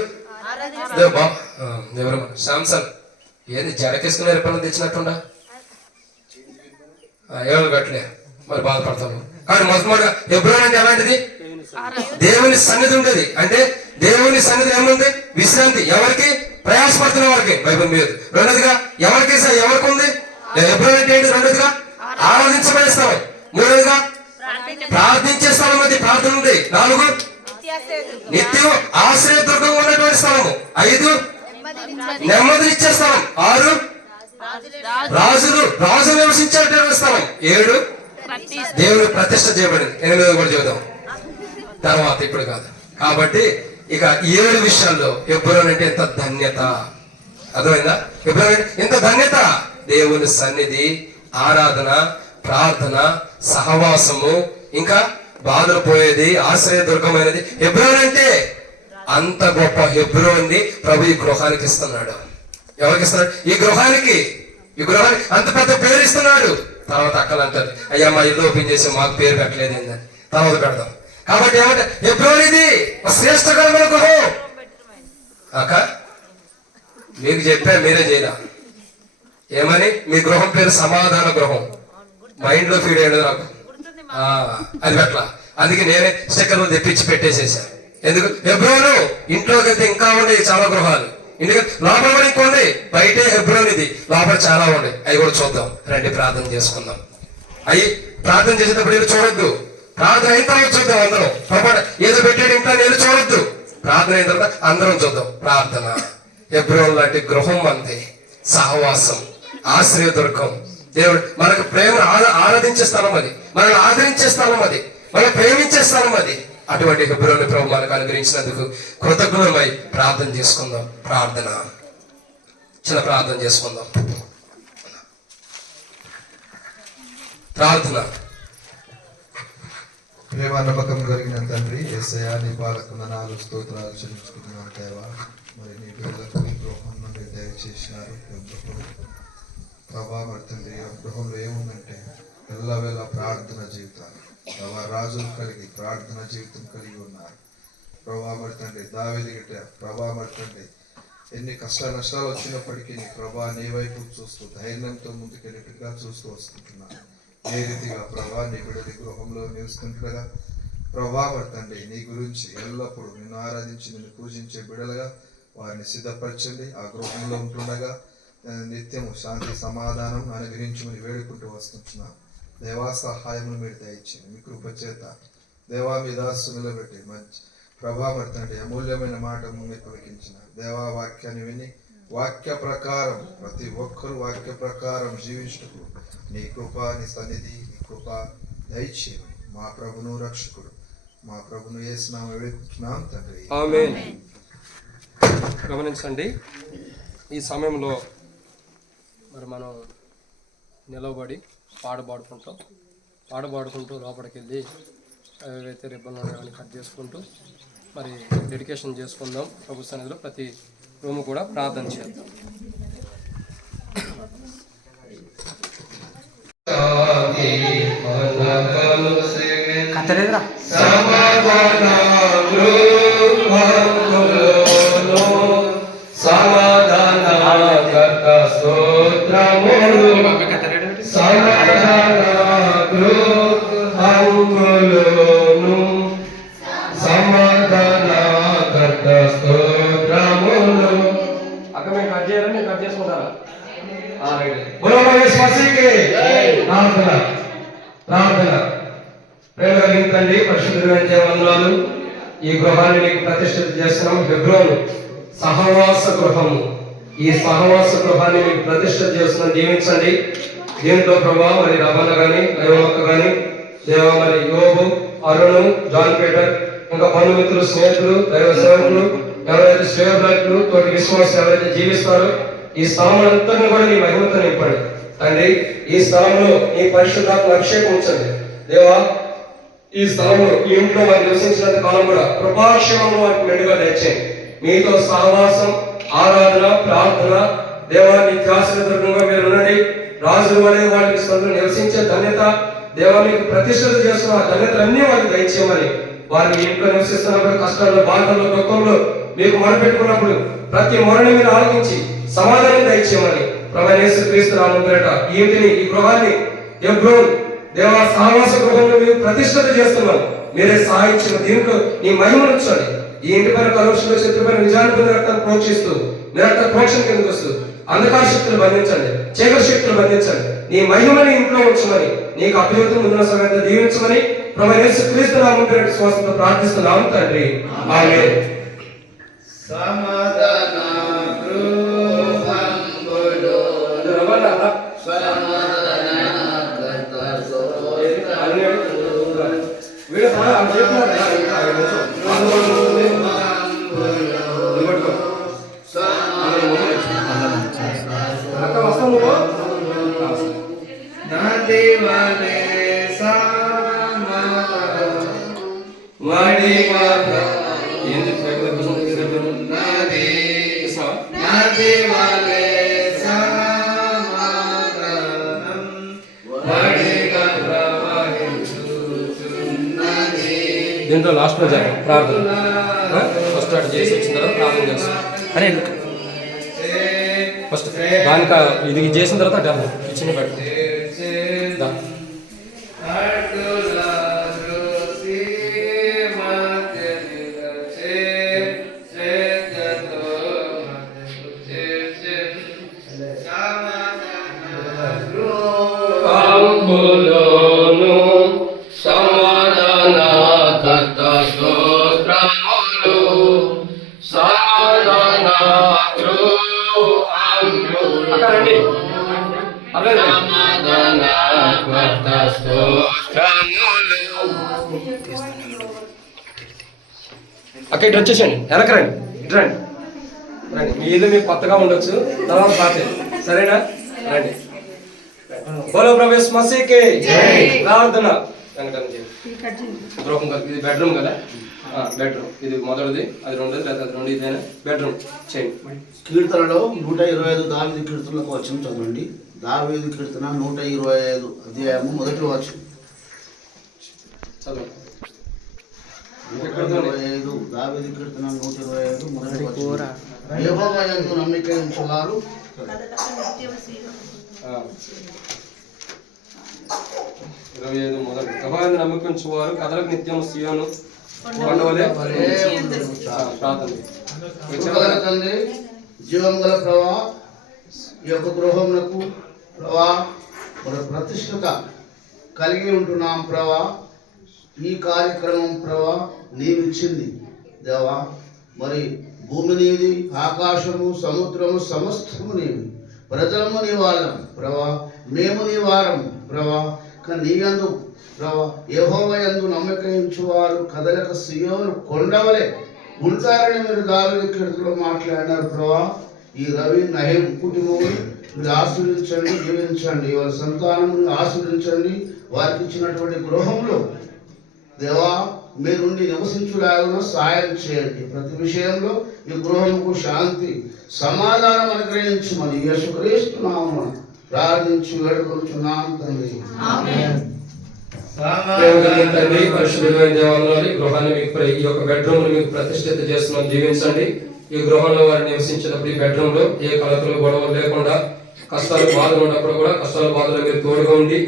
ఎవరు? శాంసన్ ఏది జడకేసుకునే పనులు తెచ్చినట్టుండా? ఎవరు గట్లే మరి బాధపడతాను. కాబట్టి మొట్టమొదటిగా హెబ్రోన్ అంటే ఎలాంటిది? దేవుని సన్నిధి. దేవుని సన్నిధి ఉండేది. అంటే దేవుని సన్నిధి ఏముంది? విశ్రాంతి. ఎవరికి? ప్రయాసపడుతున్న వారికి. బైబిల్ మీద. రెండోదిగా ఎవరికి ఉంది? హెబ్రోన్ అంటే ఏంటి? రెండోదిగా ఆరాధించబడే స్థలం. మూడోదిగా ప్రార్థించే స్థలం. అది ప్రార్థన ఉంది. 4 నిత్యం ఆశ్రయదుర్గంగా ఉన్నటువంటి స్థలము. 5 నెమ్మదినిచ్చే స్థలం. 6 రాజు నివసించేటువంటి స్థలం. 7 దేవుని ప్రతిష్ఠ చేయబడింది. 8 కూడా చూద్దాం తర్వాత, ఇప్పుడు కాదు. కాబట్టి ఇక 7 విషయాల్లో హెబ్రోన్ అంటే ఎంత ధన్యత. అర్థమైందా? హెబ్రోన్ అంటే ఎంత ధన్యత. దేవుని సన్నిధి, ఆరాధన, ప్రార్థన, సహవాసము, ఇంకా బాధలు పోయేది, ఆశ్రయదుర్గమైనది. హెబ్రోన్ అంటే అంత గొప్ప హెబ్రోన్ని ప్రభు ఈ గృహానికి ఇస్తున్నాడు. ఎవరికి ఇస్తున్నాడు? ఈ గృహానికి అంత పెద్ద పేరు ఇస్తున్నాడు. తర్వాత అక్కలు అంటారు, అయ్యా మా ఇల్లు ఓపెన్ చేసి మాకు పేరు పెట్టలేదు ఏందని. తర్వాత పెడదాం. కాబట్టి ఏమంటే హెబ్రోన్ ఇది శ్రేష్టకరమైన గృహం. అక్క మీకు చెప్పా, మీరే చేయరా? ఏమని? మీ గృహం పేరు సమాధాన గృహం. మైండ్ లో ఫీడ్ అయ్యాడు నాకు. అది పెట్టలా. అందుకే నేనే స్టిక్కర్లు తెప్పించి పెట్టేసేసాను. ఎందుకు? హెబ్రోను ఇంట్లోకి వెళ్తే ఇంకా ఉండే చాలా గృహాలు. ఎందుకంటే లోపల కూడా ఇంకోండి. బయటే హెబ్రోన్ ఇది, లోపల చాలా ఉండే. అవి కూడా చూద్దాం. రండి ప్రార్థన చేసుకుందాం. అవి ప్రార్థన చేసేటప్పుడు ఏదో చూడొద్దు. ప్రార్థన అయిన తర్వాత చూద్దాం అందరం. ఏదో పెట్టాడు ఇంట్లో నేను చూడొద్దు. ప్రార్థన అయిన తర్వాత అందరం చూద్దాం. ప్రార్థన. హెబ్రోన్ లాంటి గృహం అంతే. సహవాసం, ఆశ్రయదుర్గం. దేవుడు మనకు ప్రేమ ఆరాధించే స్థలం అది. మనల్ని ఆదరించే స్థలం అది. మనం ప్రేమించే స్థలం అది. అటువంటి హెబ్రోను ప్రభు మనకు అనుగ్రహించినందుకు కృతజ్ఞమై ప్రార్థన చేసుకుందాం. ప్రార్థన, చిన్న ప్రార్థన చేసుకుందాం. ప్రార్థన. ప్రేమ నమ్మకం కలిగిన తండ్రి యేసయ్యా, నీ పాలకు నాలుగు స్తోత్రాలు చెల్లించుకుంటున్నాను దేవా. మరి నీ బిడ్డలకు నీ గృహంలో మీరు దయచేసినారు. ప్రభా మరి తండ్రి ఆ గృహంలో ఏముందంటే ఎల్లవేళ ప్రార్థన జీవితాలు. ప్రభా రాజులు కలిగి ప్రార్థన జీవితం కలిగి ఉన్నారు. ప్రభా మరి తండ్రి దావీదు గిట్ట ప్రభా మరి తండ్రి ఎన్ని కష్ట నష్టాలు వచ్చినప్పటికీ నీ ప్రభా నీ వైపు చూస్తూ ధైర్యంతో ముందుకెళ్ళిట్టుగా చూస్తూ వస్తుంటున్నాను. ఏ రీతిగా ప్రభా నీ బిడ్డని గృహంలో నివసిస్తుండగా ప్రభా మరి తండ్రి నీ గురించి ఎల్లప్పుడూ నిన్ను ఆరాధించి నిన్ను పూజించే బిడ్డలుగా వారిని సిద్ధపరచండి. ఆ గృహంలో ఉంటుండగా నిత్యము శాంతి సమాధానం అనుగ్రహించమని వేడుకుంటూ వస్తుంటున్నాను. దేవా సహాయమును మీరు దయచేయండి. మీ కృప చేత దేవా మీ దాసు నిలబెట్టి మంచి ప్రభా మరి తండ్రి అమూల్యమైన మాట మీరు పలికించిన దేవా వాక్యాన్ని విని వాక్య ప్రకారం ప్రతి ఒక్కరూ వాక్య ప్రకారం జీవించుటకు నీ కృప, నీ సన్నిధి, నీ కృప దయచేయండి. మా ప్రభును రక్షకుడు మా ప్రభును యేసు నామమున వేడుకుంటున్నాం తండ్రి. ఆమేన్. గమనించండి, ఈ సమయంలో మరి మనం నిలబడి పాడుకుంటూ లోపలికి వెళ్ళి ఏవైతే రిబ్బన్లు ఉన్నాయో కట్ చేసుకుంటూ మరి డెడికేషన్ చేసుకుందాం. ప్రభు సన్నిధిలో ప్రతి రూమ్ కూడా ప్రార్థన చేద్దాం. తండ్రి పరిశుద్ధులైన వందనాలు. ఈ గృహాన్ని నీకు ప్రతిష్ఠిత చేస్తున్నాం. హెబ్రోను సహవాస గృహము. ఈ సహవాస గృహాన్ని మీకు ప్రతిష్ఠిత చేస్తున్నాం. దీవించండి. దీంట్లో ప్రభా మరి రమణ గాని దైవమక్క గాని దేవ మరి యోబు, అరుణు, జాన్ పీటర్, ఇంకా బంధుమిత్రులు, స్నేహితులు, దైవ సేవకులు, ఎవరైతే శ్రేయకులు తోటి విశ్వాసం ఎవరైతే జీవిస్తారో ఈ స్థలం అంతా కూడా నీ మహిమతో నింపండి తండ్రి. ఈ స్థలంలో నీ పరిశుద్ధాత్మ అభిషేకం ఉంచండి దేవా. ఈ స్థలంలో ఈ ఇంట్లో వారు నివసించినంత కాలం కూడా కృపాక్షేమంలో వారికి మెండుగా తెచ్చేయండి. మీతో సహవాసం, ఆరాధన, ప్రార్థన దేవా నిత్యాశ్రయంగా మీరు ఉండండి. రాజుల వలె వారికి స్థలంలో నివసించే ధన్యత దేవా మీకు ప్రతిష్ఠిత చేస్తున్న ధన్యతలన్నీ వారికి దయచేయమని, వారిని ఇంట్లో నివసిస్తున్నప్పుడు కష్టాల్లో, బాధల్లో, దుఃఖంలో మీకు మొరపెట్టుకున్నప్పుడు ప్రతి మొరని మీరు ఆలోచించి సమాధానం దయచేయమని ప్రభు యేసుక్రీస్తు నామమున ఈ ఇంటిని, ఈ గృహాన్ని హెబ్రోన్ దేవా సహవాస గృహంలో మేము ప్రతిష్టత చేస్తున్నాం. మీరే సహాయించిన దీంట్లో నీ మహిమను ఉంచండి. ఈ ఇంటి పైన కలుషంలో శత్రుపైన విజయాన్ని పొందిన రక్తాన్ని ప్రోక్షిస్తూ మీ రక్త ప్రోక్షణ కిందకు వస్తూ అంధకార శక్తులు బంధించండి, చీకటి శక్తులు బంధించండి. నీ మహిమని ఇంట్లో ఉంచమని, నీకు అభివృద్ధి ముందున్న సమయంలో దీవించమని ప్రభు యేసుక్రీస్తు నామమున విశ్వాసంతో ప్రార్థిస్తున్నాము తండ్రి. ఆమేన్. సమాధాన గృహంబులో దీంట్లో లాస్ట్ లో జరిగింది ప్రార్థన. ఫస్ట్ స్టార్ట్ చేసి వచ్చిన తర్వాత ప్రార్థన చేస్తాం అరే ఫస్ట్ దానికి ఇది చేసిన తర్వాత డబ్బు ఇచ్చిన పెట్టు. అక్కడ ఇటు వచ్చేసండి, వెనకరండి, ఇటు రండి రండి. మీ ఇల్లు మీకు కొత్తగా ఉండొచ్చు, తర్వాత పాతే సరేనా? రండి. బోలో ప్రవేశ్ మసీకి ప్రార్థన. గృహం కదా, ఇది బెడ్రూమ్ కదా, బెడ్రూమ్ ఇది మొదటిది, అది రెండోది, లేదా అది రెండు, ఇదేనా బెడ్రూమ్ చేయండి. కీర్తనలో 125 దావీదు కీర్తనలకు వచ్చిన చదవండి. దావీదు కీర్తన 125 అధ్యాయము మొదటి వచనం. చదవండి. 125 దావీదు కీర్తన 125 మొదటి వచనం. యెహోవా యందు నమ్మిక ఉంచువారు 25 మొదటి. యెహోవాను నమ్మికుంచువారు కథలకు నిత్యం సీయోను కొండవలె ప్రార్థన. తండ్రి జీవం గల ప్రభా, ఈ యొక్క గృహమునకు ప్రభా మన ప్రతిష్టత కలిగి ఉంటున్నాం ప్రభా. ఈ కార్యక్రమం ప్రభా నీవిచ్చింది దేవా. మరి భూమి నీది, ఆకాశము, సముద్రము సమస్తము నీవి, ప్రజలము నీ వాళ్ళం ప్రభా, మేము నీ వారం ప్రభా. కానీ నీ యందు ప్రభా, యెహోవా యందు నమ్మకం ఉంచువారు కదలక సీయోను కొండవలె ఉంటారని మీరు దావీదు కీర్తనలో మాట్లాడినారు ప్రభా. ఈ రవి నహేం కుటుంబం మీరు ఆశీర్వదించండి, దీవించండి. వారి సంతానమును ఆశీర్వదించండి. వారికి ఇచ్చినటువంటి గృహంలో దేవా మీరుండి నివసించులాగా సాయం చేయండి. ప్రతి విషయంలో ఈ గృహంకు శాంతి సమాధానం అనుగ్రహించమని యేసుక్రీస్తు నామమున ప్రార్థించి వేడుకొనుచున్నాం తండ్రి. తండ్రి పరిశుద్ధమైన దేవాలయాన్ని గృహాన్ని మీకు ఈ యొక్క బెడ్రూమ్ మీకు ప్రతిష్ఠిత చేస్తున్నాం, దీవించండి. ఈ గృహంలో వారు నివసించినప్పుడు ఈ బెడ్రూమ్ లో ఏ కలతలు గొడవలు లేకుండా, కష్టాలు బాధలు ఉన్నప్పుడు కూడా కష్టాలు బాధలు మీరు తోడుగా ఉండి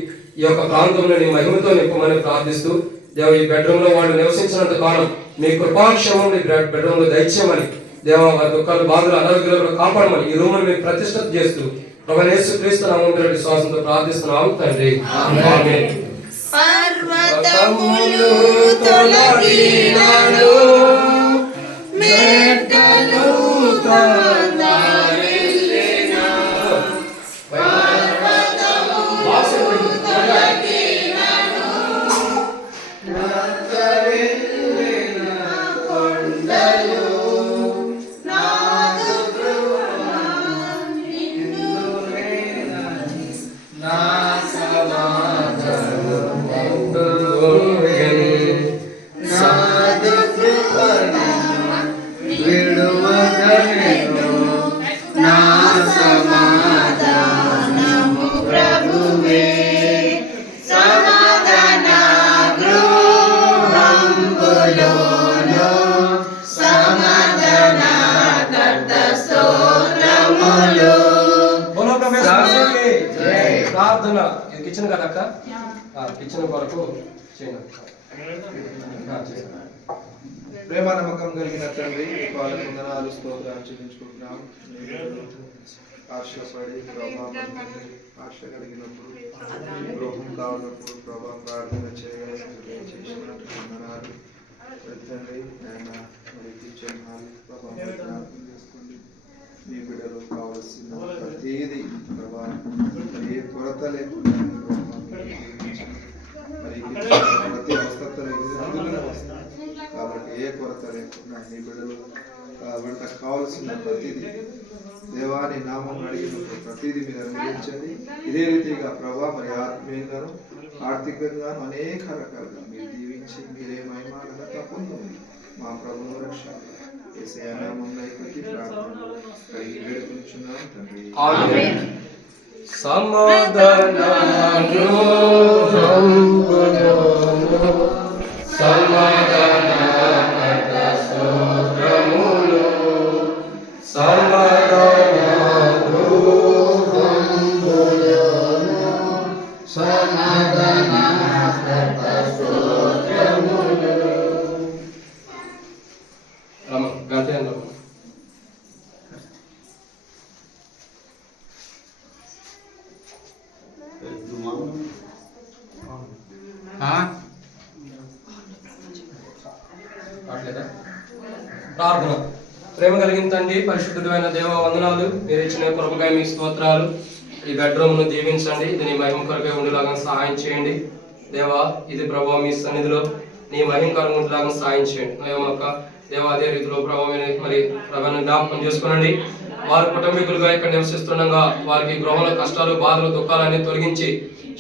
ఈ యొక్క ప్రాంతంలో నీ మహిమతో నింపమని ప్రార్థిస్తూ దేవ ఈ బెడ్రూమ్ లో వాళ్ళు నివసించినంత కాలం మీ కృపాక్షేమం బెడ్రూమ్ లో దయచేయమని దేవ వారి దుఃఖాలు బాధలు అనారోగ్యాలు కాపాడమని ఈ రూమ్ మీరు ప్రతిష్ఠిత చేస్తూ ప్రభువైన యేసుక్రీస్తు నామమున విశ్వాసంతో ప్రార్థిస్తున్నాము తండ్రి. ఆమేన్. పర్వతములు తొలగినను మెట్టలు తారిల్లినా, పర్వతములు తొలగినను నత్తరిల్లిన కొండలు నాదు కృప నిన్నురేనని నా సమాధానము విడువగలను నా సమాధానము ప్రభువే. సమాధాన గృహంబులోను సమాధాన కర్త స్తోత్రములు. ప్రార్థన ఇది కిచెన్ కదా అక్క, కిచెన్ కొరకు చేయండి. చేయండి. ప్రేమ నమ్మకం కలిగిన తండ్రి పాలు వందనాలు స్తోత్రాలు చెల్లించుకుంటున్నాం. ఆశపడి ఆశ కలిగినప్పుడు గృహం కావాలన్నప్పుడు ప్రభావం ప్రార్థన చేసినట్టు వందనాలు తండ్రి. ఆయన మరి కిచెన్ హాల్ ప్రభావం ప్రార్థన చేసుకోండి. మీ బిడ్డలు కావాల్సిన ప్రతిదీ ప్రభావం ఏ కొరత లేకుండా మరి ప్రతి అవసరతలు అందులోనే వస్తాయి కాబట్టి ఏ కొరత లేకుండా నీ బిడ్డలు వంట కావాల్సిన ప్రతిదీ దేవాని నామం అడిగినప్పుడు ప్రతిదీ మీరు అనుగ్రహించండి. ఇదే రీతిగా ప్రభా మరి ఆత్మీయంగాను ఆర్థికంగాను అనేక రకాలుగా మీరు దీవించి మీరే మహిమ ఘనత పొందండి. మా ప్రభువు రక్షణ యేసయ్య నామమున ఈ ప్రార్థన కలిగి వేడుకొనుచున్నాము తండ్రి. ఆమేన్. సమాధానము సమాధానకర్త స్తోత్రములు ప్రార్థన. ప్రేమ కలిగిన తండ్రి, పరిశుద్ధుడైన దేవ వందనాలు. మీరు ఇచ్చిన కృపకై మీ స్తోత్రాలు. ఈ బెడ్రూమ్ ను దీవించండి. ఇది నీ మహిమ కొరకై ఉండేలాగా సహాయం చేయండి దేవా. ఇది ప్రభావ మీ సన్నిధిలో నీ మహిమకరంగా ఉండేలాగా సహాయం చేయండి దేవా. అదే రీతిలో ప్రభావం మరి ప్రభావం జ్ఞాపకం చేసుకోనండి. వారి కుటుంబీకులుగా ఇక్కడ నివసిస్తుండగా వారికి గృహంలో కష్టాలు, బాధలు, దుఃఖాలన్నీ తొలగించి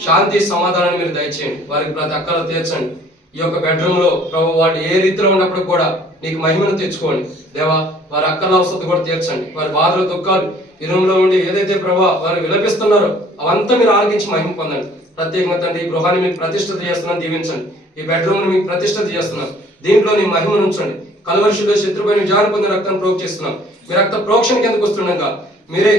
శాంతి సమాధానాన్ని మీరు దయచేయండి. వారికి ప్రతి అక్కలు తీర్చండి. ఈ యొక్క బెడ్రూమ్ లో ప్రభు వాడు ఏ రీతిలో ఉన్నప్పుడు కూడా నీకు మహిమను తెచ్చుకోండి దేవా. వారి అక్కల అవసరం కూడా తీర్చండి. వారి బాధలు, దుఃఖాలు ఈ రూమ్ లో ఉండి ఏదైతే ప్రభా వారు విలపిస్తున్నారో అవంతా మీరు ఆలకించి మహిమ పొందండి. ప్రత్యేకంగా తండ్రి ఈ గృహాన్ని మీకు ప్రతిష్ఠిత చేస్తున్నాను, దీవించండి. ఈ బెడ్రూమ్ ని మీకు ప్రతిష్ఠిత చేస్తున్నాను, దీంట్లో నీ మహిమను ఉంచండి. కల్వరిశిలో శత్రుపైన జారిపోయిన రక్తాన్ని ప్రోక్షిస్తున్నాం. మీ రక్త ప్రోక్షణ కిందకు వస్తుండగా మీరే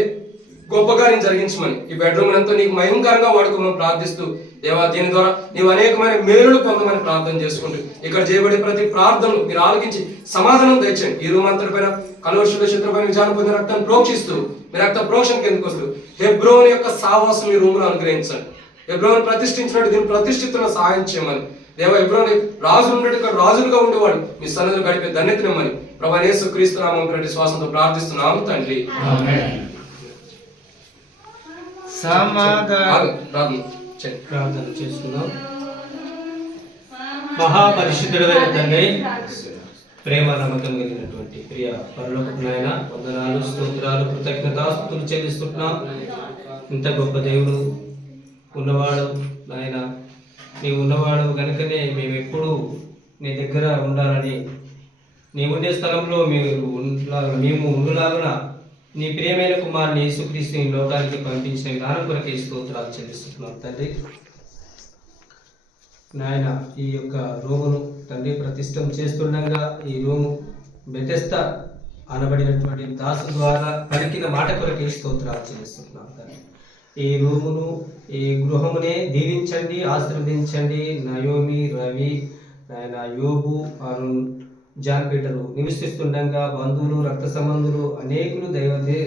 గొప్ప కార్యం జరిగించమని ఈ బెడ్రూమ్ ఎంతో నీకు మహిమకరంగా వాడుకోమని ప్రార్థిస్తూ దేవా, దీని ద్వారా నీవు అనేకమైన మేలులు పొందమని ప్రార్థన చేసుకుంటూ ఇక్కడ చేయబడే ప్రతి ప్రార్థనలు మీరు ఆలకించి సమాధానం తెచ్చండి. ఈ రూమ్ అంతటి పైన కల్వరిశిలో శత్రుపైన జారిపోయిన రక్తాన్ని ప్రోక్షిస్తూ మీ రక్త ప్రోక్షణ కిందకు వస్తూ హెబ్రోన్ యొక్క సావాసం ఈ రూమ్ లో అనుగ్రహించండి. హెబ్రోన్ ప్రతిష్ఠించినట్టు దీన్ని ప్రతిష్ఠితున్న సహాయం చేయమని దేవా. హెబ్రోన్ రాజులు ఉండేట రాజులుగా ఉండేవాడు మీ సన్నిధిలో గడిపే ధన్యతనిమ్మని ప్రభు యేసుక్రీస్తు నామమున ప్రతి శ్వాసంతో ప్రార్థిస్తున్నాము తండ్రి. ప్రార్థన చేసుకుందాం. మహాపరిశుద్ధుడైన తండ్రి, ప్రేమ నమ్మకం కలిగినటువంటి ప్రియ పరలోకపు నాయన వందనాలు, స్తోత్రాలు, కృతజ్ఞతాస్తుతులు చెల్లిస్తున్నాం. ఇంత గొప్ప దేవుడు ఉన్నవాడు నాయన, నీవు ఉన్నవాడు కనుకనే మేము ఎప్పుడు నీ దగ్గర ఉండాలని, నీ ఉండే స్థలంలో మేము ఉండలాగున నీ ప్రియమైన కుమారుని యేసుక్రీస్తుని ఈ లోకానికి పంపించిన విధానం కొరకే స్తోత్రాలు చెల్లిస్తున్నాం తండ్రి. నాయన ఈ యొక్క రూమును తండ్రి ప్రతిష్టం చేస్తుండగా ఈ రూము బెతెస్దా అనబడినటువంటి దాసు ద్వారా పలికిన మాట కొరకే స్తోత్రాలు చెల్లిస్తున్నాం తండ్రి. ఈ రూమును, ఈ గృహమునే దీవించండి, ఆశీర్వదించండి. నయోమి, రవి, ఆయన యోబు, అరుణ్, జాన్ పీటరు నివసిస్తుండగా బంధువులు, రక్త సంబంధులు, అనేకులు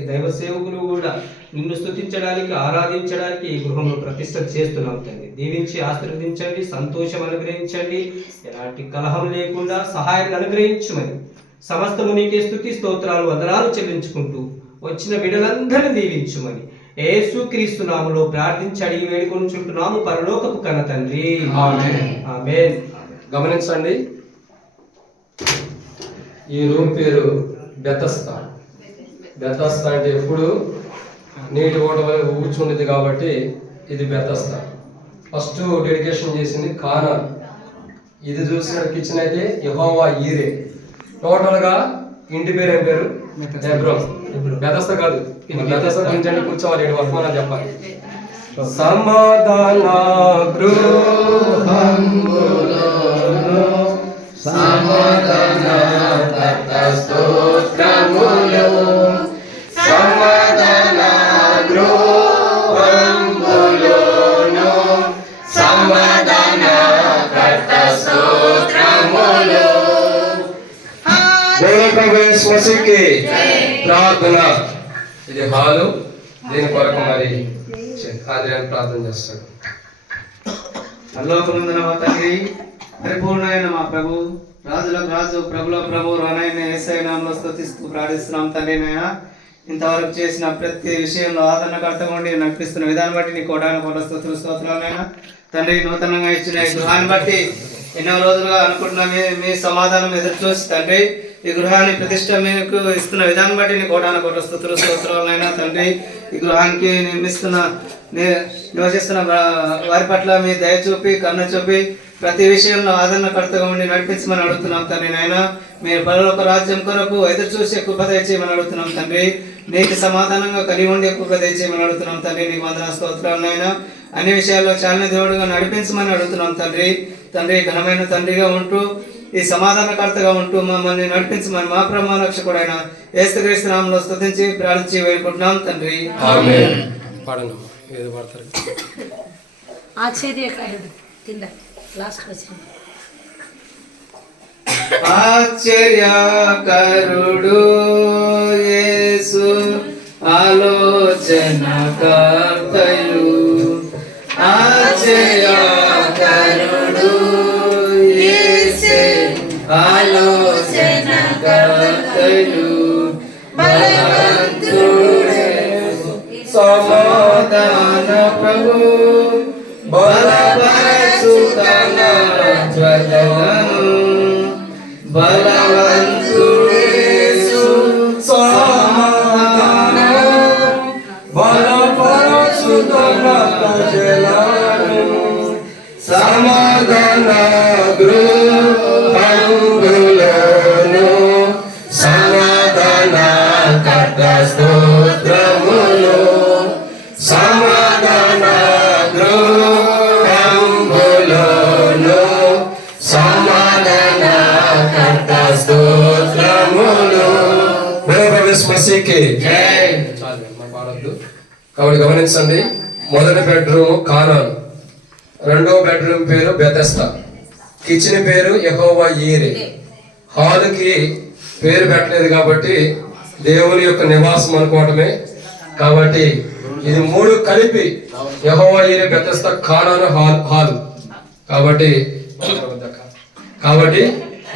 దైవ సేవకులు కూడా నిన్ను స్తుతించడానికి, ఆరాధించడానికి ఈ గృహంలో ప్రతిష్ఠ చేస్తున్నాం తండ్రి. దీవించి ఆశీర్వదించండి, సంతోషం అనుగ్రహించండి, ఎలాంటి కలహం లేకుండా సహాయాన్ని అనుగ్రహించమని సమస్తము నీకే స్తుతి స్తోత్రాలు వందనాలు చెల్లించుకుంటూ వచ్చిన బిడ్డలందరినీ దీవించుమని యేసుక్రీస్తు నామములో ప్రార్థించి అడిగి వేడుకొనుచుంటున్నాము పరలోకపు కన్న తండ్రి. ఆమేన్. గమనించండి, ఈ రూమ్ పేరు బెతస్దా. బెతస్దా అంటే ఎప్పుడు నీటి ఓట కూర్చుండేది కాబట్టి ఇది బెతస్దా. ఫస్ట్ డెడికేషన్ చేసింది కానా. ఇది చూసిన కిచెన్ అయితే యెహోవా ఈరే. టోటల్ గా ఇంటి పేరు ఏం పేరు? హెబ్రోన్. బెతస్దా కాదు, బెతస్దా గురించి కూర్చోవాలి, వర్తమానం చెప్పాలి. సమాధాన గృహంబులో సమాధానకర్త స్తోత్రములు, సమాధాన గృహంబులోను సమాధాన ప్రభు యేసు మసీహ్కి ప్రార్థన. ఇది హాలు, దీని కొరకు మరి ఆదిరాన్ని ప్రార్థన చేస్తాడు. పరలోకమందున మా తండ్రి, పరిపూర్ణమైన మా ప్రభు, రాజులకు రాజు, ప్రభుల ప్రభు, రానైన యేసయ్య నామములో స్తుతిస్తూ ప్రార్థిస్తున్నాం తండ్రి. నాయన ఇంతవరకు చేసిన ప్రతి విషయంలో ఆదరణకర్తగా ఉండి నడిపిస్తున్న విధానం బట్టి నీ కోటాను కోట స్తుతులు స్తోత్రాలైనా తండ్రి. నూతనంగా ఇచ్చిన ఈ గృహాన్ని బట్టి ఎన్నో రోజులుగా అనుకుంటున్న మీ సమాధానం ఎదురు చూసి తండ్రి, ఈ గృహాన్ని ప్రతిష్ట మీకు ఇస్తున్న విధానం బట్టి నీ కోటాను కోట స్తుతులు స్తోత్రాలైనా తండ్రి. ఈ గృహానికి నివసిస్తున్న వారి పట్ల మీ దయ చూపి, కరుణ చూపి, ప్రతి విషయంలో ఆదరణకర్తగా ఉండి నడిపించమని అడుగుతున్నాం తండ్రి. నాయన మీరు పరలోక రాజ్యం కొరకు ఎదురు చూసి కృప దయచేయమని అడుగుతున్నాం తండ్రి. నీకు సమాధానంగా కలిగి ఉండి కృప దయచేయమని అడుగుతున్నాం తండ్రి. నీకు వందన స్తోత్రాలు నాయన. అన్ని విషయాల్లో చాలా దేవుడుగా నడిపించమని అడుగుతున్నాం తండ్రి. ఘనమైన తండ్రిగా ఉంటూ, ఈ సమాధానకర్తగా ఉంటూ మమ్మల్ని నడిపించమని మా ప్రమాణరక్షకుడైన యేసుక్రీస్తు నామములో స్తుతించి ప్రార్థించి వేడుకుంటున్నాం తండ్రి. ఆమేన్. పాడండి, ఏదో పాడతారు. ఆశ్చర్యకరుడు కింద లాస్ట్ వచ్చింది. ఆశ్చర్యకరుడు యేసు ఆలోచనకర్తయు, ఆశ్చర్యకరుడు యేసు ఆలోచనకర్తయు, బలవంతుడే సమాధాన ప్రభు, బలపరచుతన జ్వలలను, బలవంతుడేసు సమాధాన, బలపరచుతన ప్రజలను, సమాధాన గృహంబులను, సమాధాన కర్త స్తోత్రములు, సమాధాన గృహంబులను, సమాధాన కర్త స్తోత్రములు. మసీహ్కి చాలు, మనం పాడొద్దు. కాబట్టి గమనించండి, మొదటి బెడ్రూమ్ కానాను, రెండో బెడ్రూమ్ పేరు బెతెస్దా, కిచెన్ పేరు యెహోవా ఈరే. హాలుకి పేరు పెట్టలేదు కాబట్టి దేవుని యొక్క నివాసం అనుకోవటమే. కాబట్టి ఇది మూడు కలిపి యెహోవా ఈరే, బెతెస్దా, కానాను, హాలు. కాబట్టి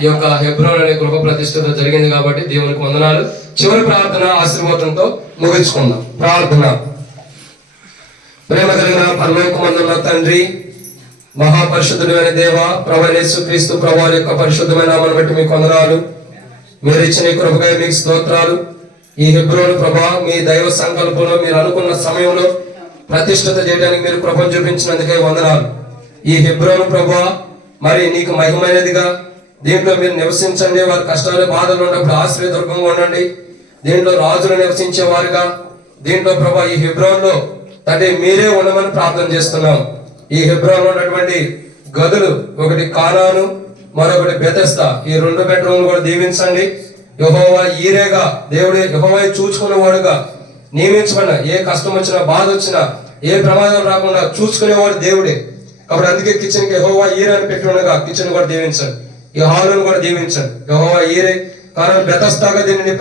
ఈ యొక్క హెబ్రోన్ అనే గృహ ప్రతిష్ఠత జరిగింది కాబట్టి దేవునికి వందనాలు. చివరి ప్రార్థన ఆశీర్వాదంతో ముగించుకుందాం. ప్రార్థన. ప్రేమ కలిగిన పరలోకమందున్న తండ్రి, మహాపరిశుద్ధుడైన దేవ, ప్రభువైన యేసుక్రీస్తు ప్రభువారి యొక్క పరిశుద్ధమైన నామమును బట్టి మీకు వందనాలు. మీరు ఇచ్చిన ఈ కృపకై మీకు స్తోత్రాలు. ఈ హెబ్రోను ప్రభా, మీ దైవ సంకల్పంలో మీరు అనుకున్న సమయంలో ప్రతిష్ఠత చేయడానికి మీరు కృపను చూపించినందుకే వందనాలు. ఈ హెబ్రోను ప్రభా మరి నీకు మహిమైనదిగా దీంట్లో మీరు నివసించండి. వారి కష్టాలు బాధలు ఉన్నప్పుడు ఆశ్రయదుర్గంగా ఉండండి. దీంట్లో రాజులు నివసించే వారుగా దీంట్లో ప్రభా ఈ హెబ్రోన్లో తండ్రి మీరే ఉండమని ప్రార్థన చేస్తున్నాం. ఈ హెబ్రోన్లో ఉన్నటువంటి గదులు, ఒకటి కానాను, మరొకటి బెతెస్దా, ఈ 2 బెడ్రూమ్లు కూడా దీవించండి. యెహోవా ఈరేగా దేవుడు, యెహోవా చూసుకునేవాడుగా నియమించబడిన, ఏ కష్టం వచ్చినా బాధ వచ్చినా ఏ ప్రమాదం రాకుండా చూసుకునేవాడు దేవుడే. కాబట్టి అందుకే కిచెన్ కి యెహోవా ఈరే అని పెట్టి ఉండగా కిచెన్ కూడా దీవించండి. ఈ హాలును కూడా దీవించండి. యెహోవా ఈరే కారణం బెతెస్దాగా దీన్ని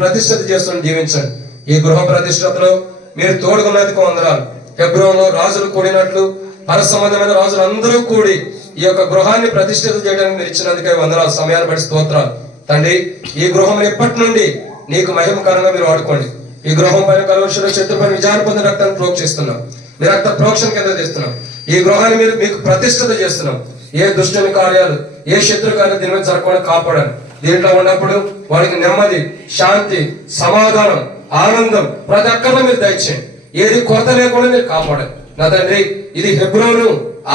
ప్రతిష్ఠిత చేస్తున్న దీవించండి. ఈ గృహ ప్రతిష్ఠతలో మీరు తోడుకున్నందుకు వందనాలు. హెబ్రోన్లో రాజులు కూడినట్లు పర సంబంధమైన రాజులు అందరూ కూడి ఈ యొక్క గృహాన్ని ప్రతిష్ఠిత చేయడానికి మీరు ఇచ్చినందుకే వందనాలు. సమయాన్ని బట్టి స్తోత్రాలు తండ్రి. ఈ గృహం ఎప్పటి నుండి నీకు మహిమకరంగా మీరు వాడుకోండి. ఈ గృహం పైన కలువరిశిలో శత్రుపైన విజయాన్ని పొందిన రక్తాన్ని ప్రోక్షిస్తున్నాం. మీ రక్త ప్రోక్షణ కింద తెస్తున్నాం. ఈ గృహాన్ని మీరు మీకు ప్రతిష్ఠిత చేస్తున్నాం. ఏ దుష్టుని కార్యాలు, ఏ శత్రు కార్యాలు దీని మీద జరగకుండా కాపాడాలి. దీంట్లో ఉన్నప్పుడు వారికి నెమ్మది, శాంతి, సమాధానం, ఆనందం ప్రతి ఒక్కరిలో మీరు దయచేయండి. ఏది కొరత లేకుండా మీరు కాపాడాలి నా తండ్రి. ఇది హెబ్రోను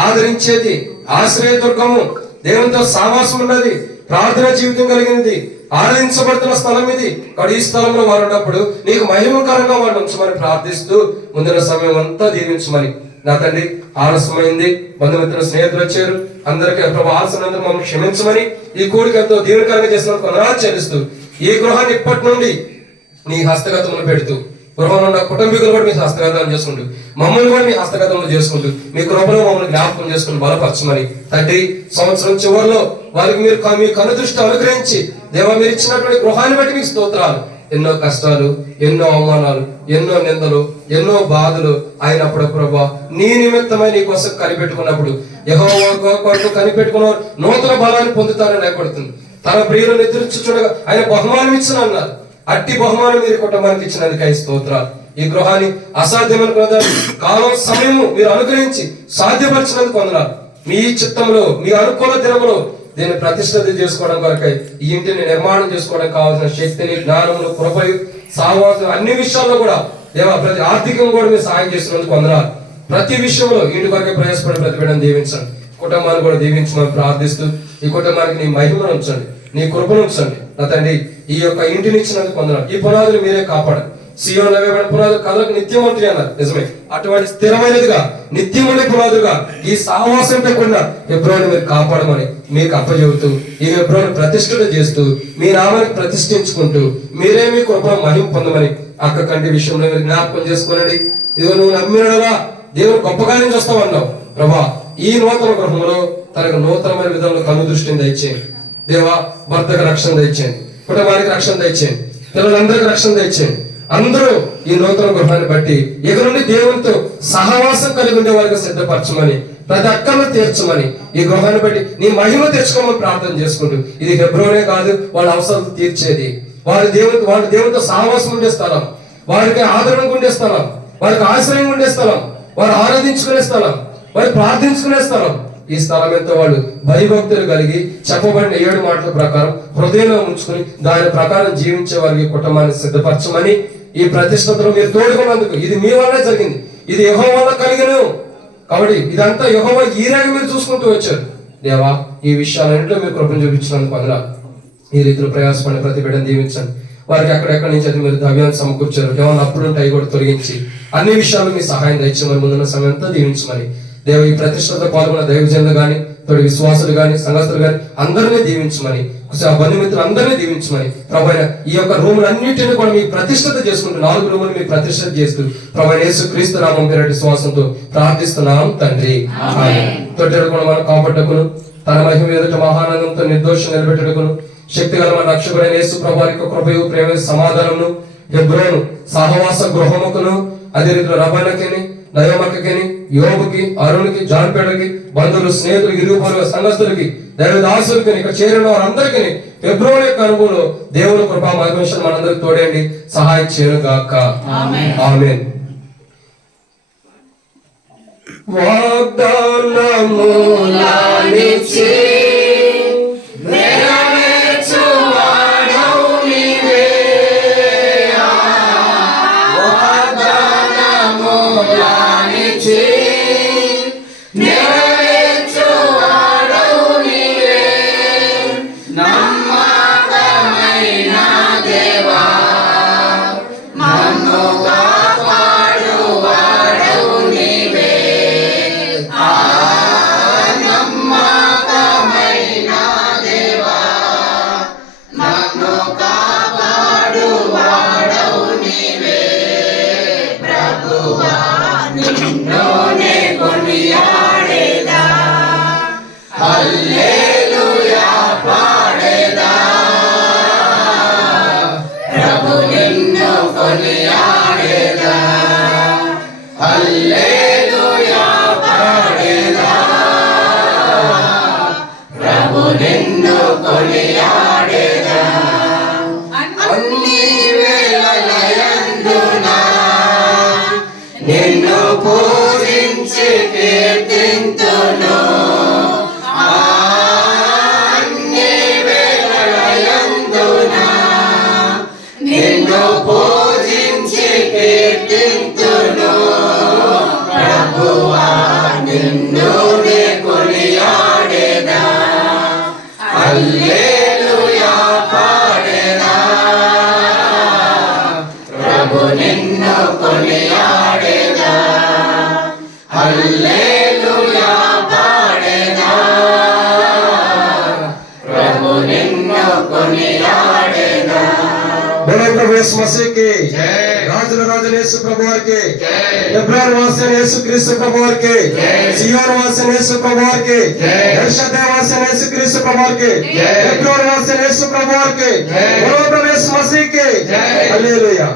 ఆదరించేది, ఆశ్రయదుర్గము, దేవునితో సావాసం ఉన్నది, ప్రార్థన జీవితం కలిగినది, ఆరాధించబడుతున్న స్థలం ఇది. కాబట్టి ఈ స్థలంలో వారు ఉన్నప్పుడు నీకు మహిమకరంగా వాళ్ళు ఉంచమని ప్రార్థిస్తూ ముందున్న సమయం అంతా దీవించమని నా తండ్రి. ఆలస్యమైంది, బంధుమిత్రులు, స్నేహితులు వచ్చారు, అందరికీ ప్రభు ఆలస్యమందరూ మమ్మల్ని క్షమించమని ఈ కోరికతో దీవెనకరంగా చేసినందుకు వందనాలు చెల్లిస్తూ ఈ గృహాన్ని ఇప్పటి నుండి నీ హస్తగతములు పెడుతూ గృహంలో ఉన్న కుటుంబీకులు కూడా మీ హస్తగతం చేసుకుంటూ, మమ్మల్ని కూడా మీ హస్తగతంలో చేసుకుంటూ, మీ కృపలో మమ్మల్ని జ్ఞాపకం చేసుకుని బలపరచమని తండ్రి, సంవత్సరం చివరిలో వారికి మీరు మీ కనుదృష్టి అనుగ్రహించి దేవా, మీరు ఇచ్చినటువంటి గృహాన్ని బట్టి మీకు స్తోత్రాలు. ఎన్నో కష్టాలు, ఎన్నో అవమానాలు, ఎన్నో నిందలు, ఎన్నో బాధలు అయినప్పుడు ప్రభా, నీ నిమిత్తమై నీ కోసం కనిపెట్టుకున్నప్పుడు యెహోవా కొరకు కనిపెట్టుకున్నవారు నూతన బలాన్ని పొందుతారని లేకపోతుంది. తన ప్రియులను ఎదురించి చూడగా ఆయన బహుమానం ఇచ్చిన అన్నారు. అట్టి బహుమానం మీరు కుటుంబానికి ఇచ్చినందుకై స్తోత్రాలు. ఈ గృహాన్ని అసాధ్యమైన కాలం సమయము మీరు అనుగ్రహించి సాధ్యపరిచినందుకు వందనాలు. మీ చిత్తంలో, మీ అనుకూల దినములో దీన్ని ప్రతిష్ఠిత చేసుకోవడం కొరకై, ఈ ఇంటిని నిర్మాణం చేసుకోవడం కావాల్సిన శక్తిని, జ్ఞానమును, కృపయు, సావాసం అన్ని విషయాల్లో కూడా దేవా, ప్రతి ఆర్థికంగా కూడా మీరు సహాయం చేస్తున్నందుకు వందనాలు. ప్రతి విషయంలో ఇంటి కొరకే ప్రయాసపడి ప్రతి బిడ్డను దీవించండి, కుటుంబాన్ని కూడా దీవించమని ప్రార్థిస్తూ, ఈ కుటుంబానికి నీ మహిమను ఉంచండి, నీ కృపను ఉంచండి నా తండ్రి. ఈ యొక్క ఇంటిని ఇచ్చినందుకు వందనాలు. ఈ పునాదులు మీరే కాపాడండి. సీయోనులో వేయబడిన పునాదులు కథలకు నిత్యం ఉంటాయి అన్నారు, నిజమే. అటువంటి స్థిరమైనదిగా, నిత్యముండే పునాదులుగా ఈ సహవాసంతో కూడిన హెబ్రోను మీరు కాపాడమని మీకు అప్పచెబుతూ, ఈ హెబ్రోను ప్రతిష్ఠిత చేస్తూ, మీ నామానికి ప్రతిష్ఠించుకుంటూ, మీరే మీ కృపను మహిమ పొందమని అక్క కంటి విషయంలో మీరు జ్ఞాపకం చేసుకోనండి. ఇదిగో నువ్వు నమ్మినగా దేవుడు గొప్పగా నుంచి వస్తామన్నావు ప్రభా. ఈ నూతన గృహంలో తనకు నూతనమైన విధంలో కన్ను దృష్టిని దయచేయండి దేవా. భర్తకు రక్షణ దయచేయండి, కుటుంబానికి రక్షణ దయచేయండి, పిల్లలందరికీ రక్షణ దయచేయండి. అందరూ ఈ నూతన గృహాన్ని బట్టి ఇక నుండి దేవునితో సహవాసం కలిగి ఉండే వారికి సిద్ధపరచమని, ప్రతి అక్కను తీర్చమని, ఈ గృహాన్ని బట్టి నీ మహిమ తెచ్చుకోమని ప్రార్థన చేసుకుంటూ, ఇది హెబ్రోనే కాదు వాళ్ళ అవసరాలు తీర్చేది, వాళ్ళ దేవునితో సహవాసం ఉండే స్థలం, వారికి ఆదరణ ఉండే స్థలం, వారికి ఆశ్రయం ఉండే స్థలం, వారు ఆరాధించుకునే స్థలం, వారు ప్రార్థించుకునే స్థలం. ఈ స్థలం ఎంతో వాళ్ళు భయభక్తులు కలిగి చెప్పబడిన 7 మాటల ప్రకారం హృదయంలో ఉంచుకుని దాని ప్రకారం జీవించే వారికి కుటుంబాన్ని సిద్ధపరచమని, ఈ ప్రతిష్టతలో మీరు తోడుకున్నందుకు ఇది మీ వల్లే జరిగింది, ఇది యెహోవా వల్ల కలిగిన కాబట్టి ఇదంతా యెహోవా ఈరేగా మీరు చూసుకుంటూ వచ్చారు దేవా. ఈ విషయాలన్నింటిలో మీరు కృపను చూపించినందుకు వందనాలు. ఈ రీతిలో ప్రయాసపడిన ప్రతి బిడ్డను దీవించండి. వారికి ఎక్కడెక్కడి నుంచి అయితే మీరు ద్రవ్యాన్ని సమకూర్చారు, ఏమన్నా అప్పుడు ఉంటాయి కూడా తొలగించి అన్ని విషయాలు మీ సహాయం దయచేయమని, ముందున్న సమయం అంతా దీవించమని దేవ. ఈ ప్రతిష్టతో పాల్గొన్న దైవజనులు గాని, తోటి విశ్వాసులు గాని, సంఘస్థులు గాని అందరినీ దీవించమని, బంధుమిత్రులు అందరినీ దీవించమని ప్రభు. ఈ యొక్క రూములన్నింటినీ కూడా మీ ప్రతిష్ఠిత చేసుకుంటూ, 4 రూములు మీ ప్రతిష్ఠిత చేస్తూ ప్రభు యేసుక్రీస్తు నామం పేరటి విశ్వాసంతో ప్రార్థిస్తున్నాం తండ్రి. తొట్టెడు కూడా మనం కాపాడుటకును, తన మహిమ ఎదుట మహానందంతో నిర్దోషం నిలబెట్టుటకును, శక్తి గల మన రక్షకుడైన యేసు ప్రభు యొక్క కృపయు, ప్రేమ, సమాధానమును హెబ్రోను సహవాస గృహముకును, అదే రీతిలో రబనకిని, నయోమకకిని, యోబుకి, అరుణుకి, జాన్పేటకి, బంధువులు, స్నేహితులు, ఇరుగు సంఘస్థులకి, దైవదాసులకి, ఇక్కడ చేరిన వారందరికీ ఫిబ్రవరి యొక్క అనుభవంలో దేవుని కృపా మహిమేశ్వరం మనందరికి తోడేండి సహాయం చేయను గాక. ఆమేన్. వాగ్దానములానిచ్చి నిన్ను పూజించి కీర్తింతును, అన్ని వేళలయందున నిన్ను పూజించి కీర్తింతును. ప్రభువా నిన్ను నే కొనియాడేదా, హల్లెలూయా పాడేదా. ప్రభు నిన్ను కొనియాడేదా, హల్లెలూయా పాడేదా. ప్రభు నిన్ను కొనియాడేదా. బోలో ప్రభు యేసు మసీహ్ కి జై. రాజుల రాజు राजन यीशु प्रभु के हेब्रोन वासन यीशु क्रिस्तु प्रभु के सियोन वासन यीशु प्रभु के यरूशलेम वासन यीशु क्रिस्तु प्रभु के हेब्रोन वासन यीशु प्रभु के बोलो प्रभु यीशु मसीह के हालेलुया।